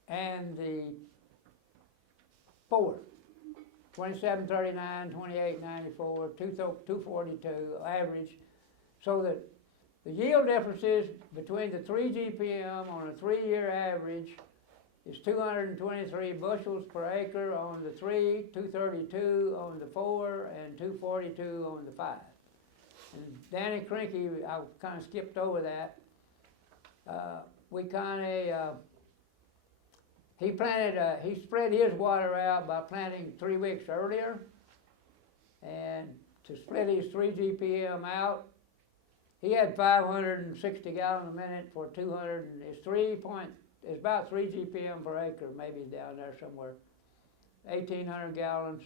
and the 4. 2739, 2894, 242 average, so that the yield differences between the 3 GPM on a 3-year average is 223 bushels per acre on the 3, 232 on the 4, and 242 on the 5. And Danny Krinky, I kind of skipped over that. He spread his water out by planting 3 weeks earlier, and to split his 3 GPM out, he had 560 gallons a minute for 200, it's about 3 GPM per acre, maybe down there somewhere. 1,800 gallons,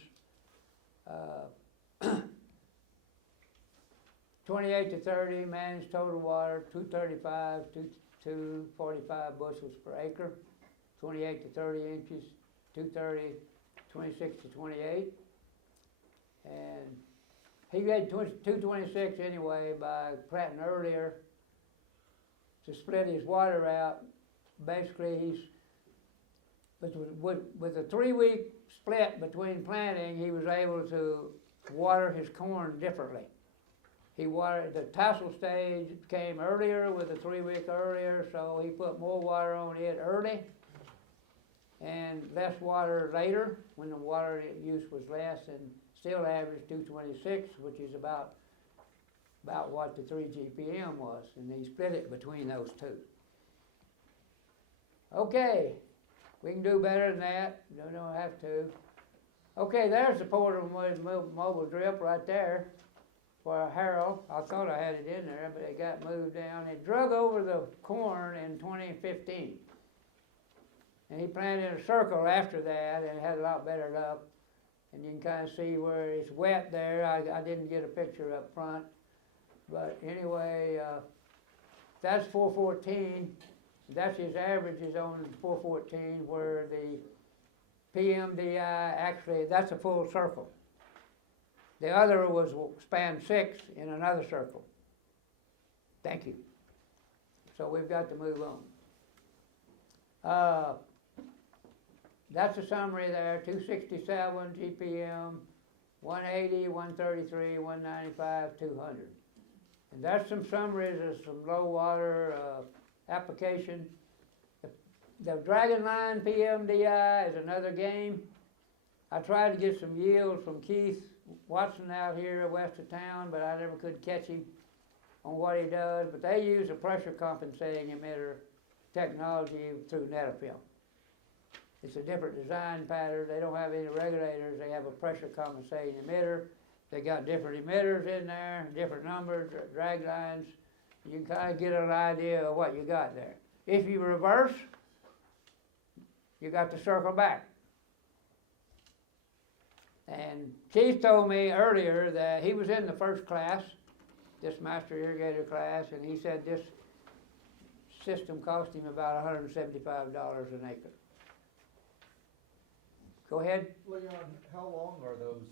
28 to 30 managed total water, 235, 245 bushels per acre, 28 to 30 inches, 230, 26 to 28. And he had 226 anyway by planting earlier to split his water out. Basically, with a 3-week split between planting, he was able to water his corn differently. He watered, the tassel stage came earlier with a 3-week earlier, so he put more water on it early and less water later when the water use was less, and still averaged 226, which is about what the 3 GPM was, and he split it between those two. Okay, we can do better than that. You don't have to. Okay, there's the portable mobile drip right there for Harold. I thought I had it in there, but it got moved down. It drug over the corn in 2015. And he planted a circle after that and had a lot better luck. And you can kind of see where it's wet there. I didn't get a picture up front. But anyway, that's 414. That's his averages on 414, where the PMDI actually, that's a full circle. The other was span 6 in another circle. Thank you. So we've got to move on. That's a summary there, 267 GPM, 180, 133, 195, 200. And that's some summaries of some low water application. The Dragon Line PMDI is another game. I tried to get some yield from Keith Watson out here west of town, but I never could catch him on what he does. But they use a pressure compensating emitter technology through Netafilm. It's a different design pattern. They don't have any regulators. They have a pressure compensating emitter. They got different emitters in there, different numbers, drag lines. You can kind of get an idea of what you got there. If you reverse, you got to circle back. And Keith told me earlier that he was in the first class, this master irrigator class, and he said this system cost him about $175 an acre. Go ahead. Leon, how long are those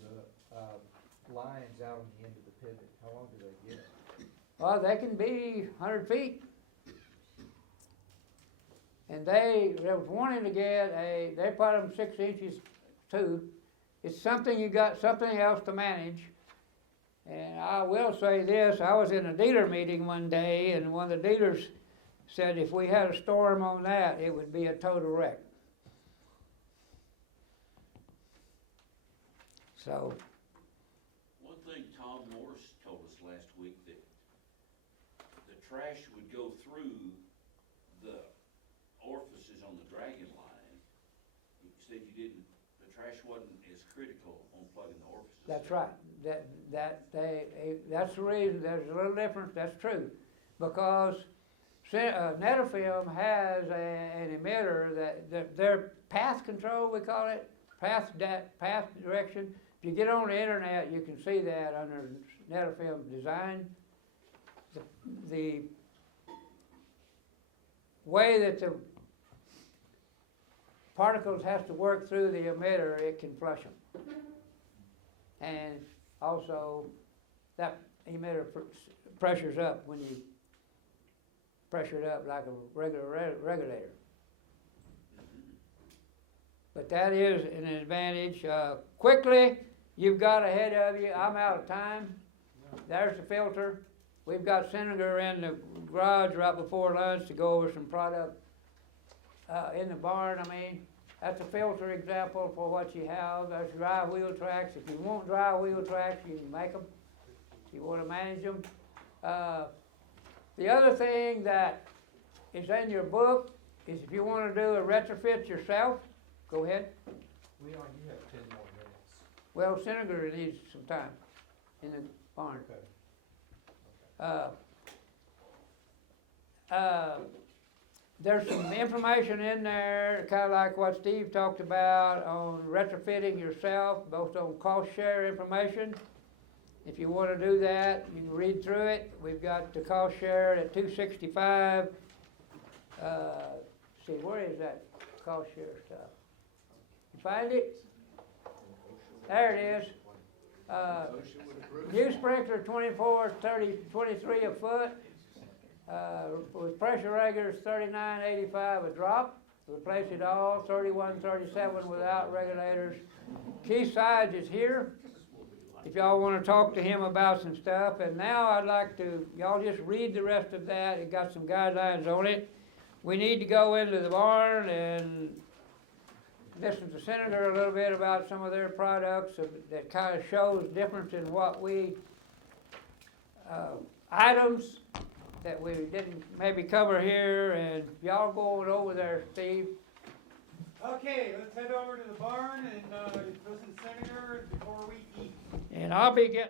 lines out on the end of the pivot? How long do they get? Well, they can be 100 feet. And they was wanting to get they put them 6 inches too. It's something you got something else to manage. And I will say this, I was in a dealer meeting one day, and one of the dealers said if we had a storm on that, it would be a total wreck. So. One thing Tom Morse told us last week, that the trash would go through the orifices on the Dragon Line. He said the trash wasn't as critical on plugging the orifices. That's right. that's the reason, there's a little difference, that's true. Because Netafilm has an emitter that their path control, we call it, path direction. If you get on the internet, you can see that under Netafilm design. The way that the particles has to work through the emitter, it can flush them. And also, that emitter pressures up when you pressure it up like a regular regulator. But that is an advantage. Quickly, you've got ahead of you, I'm out of time. There's the filter. We've got Senator in the garage right before lunch to go over some product in the barn, I mean. That's a filter example for what you have. There's dry wheel tracks. If you want dry wheel tracks, you can make them. If you want to manage them. The other thing that is in your book is if you want to do a retrofit yourself, go ahead. We only have 10 more minutes. Well, Senator needs some time in the barn. Okay. There's some information in there, kind of like what Steve talked about on retrofitting yourself, both on cost share information. If you want to do that, you can read through it. We've got the cost share at $265. See, where is that cost share stuff? You find it? There it is. New sprinkler 24, 30, 23 a foot. With pressure regulators, $39.85 a drop. Replace it all, $31.37 without regulators. Keith Sides is here. If y'all want to talk to him about some stuff. And now I'd like to, y'all just read the rest of that. It got some guidelines on it. We need to go into the barn and listen to Senator a little bit about some of their products that kind of shows difference in what we, items that we didn't maybe cover here, and y'all going over there, Steve. Okay, let's head over to the barn and listen to Senator before we eat. And I'll be getting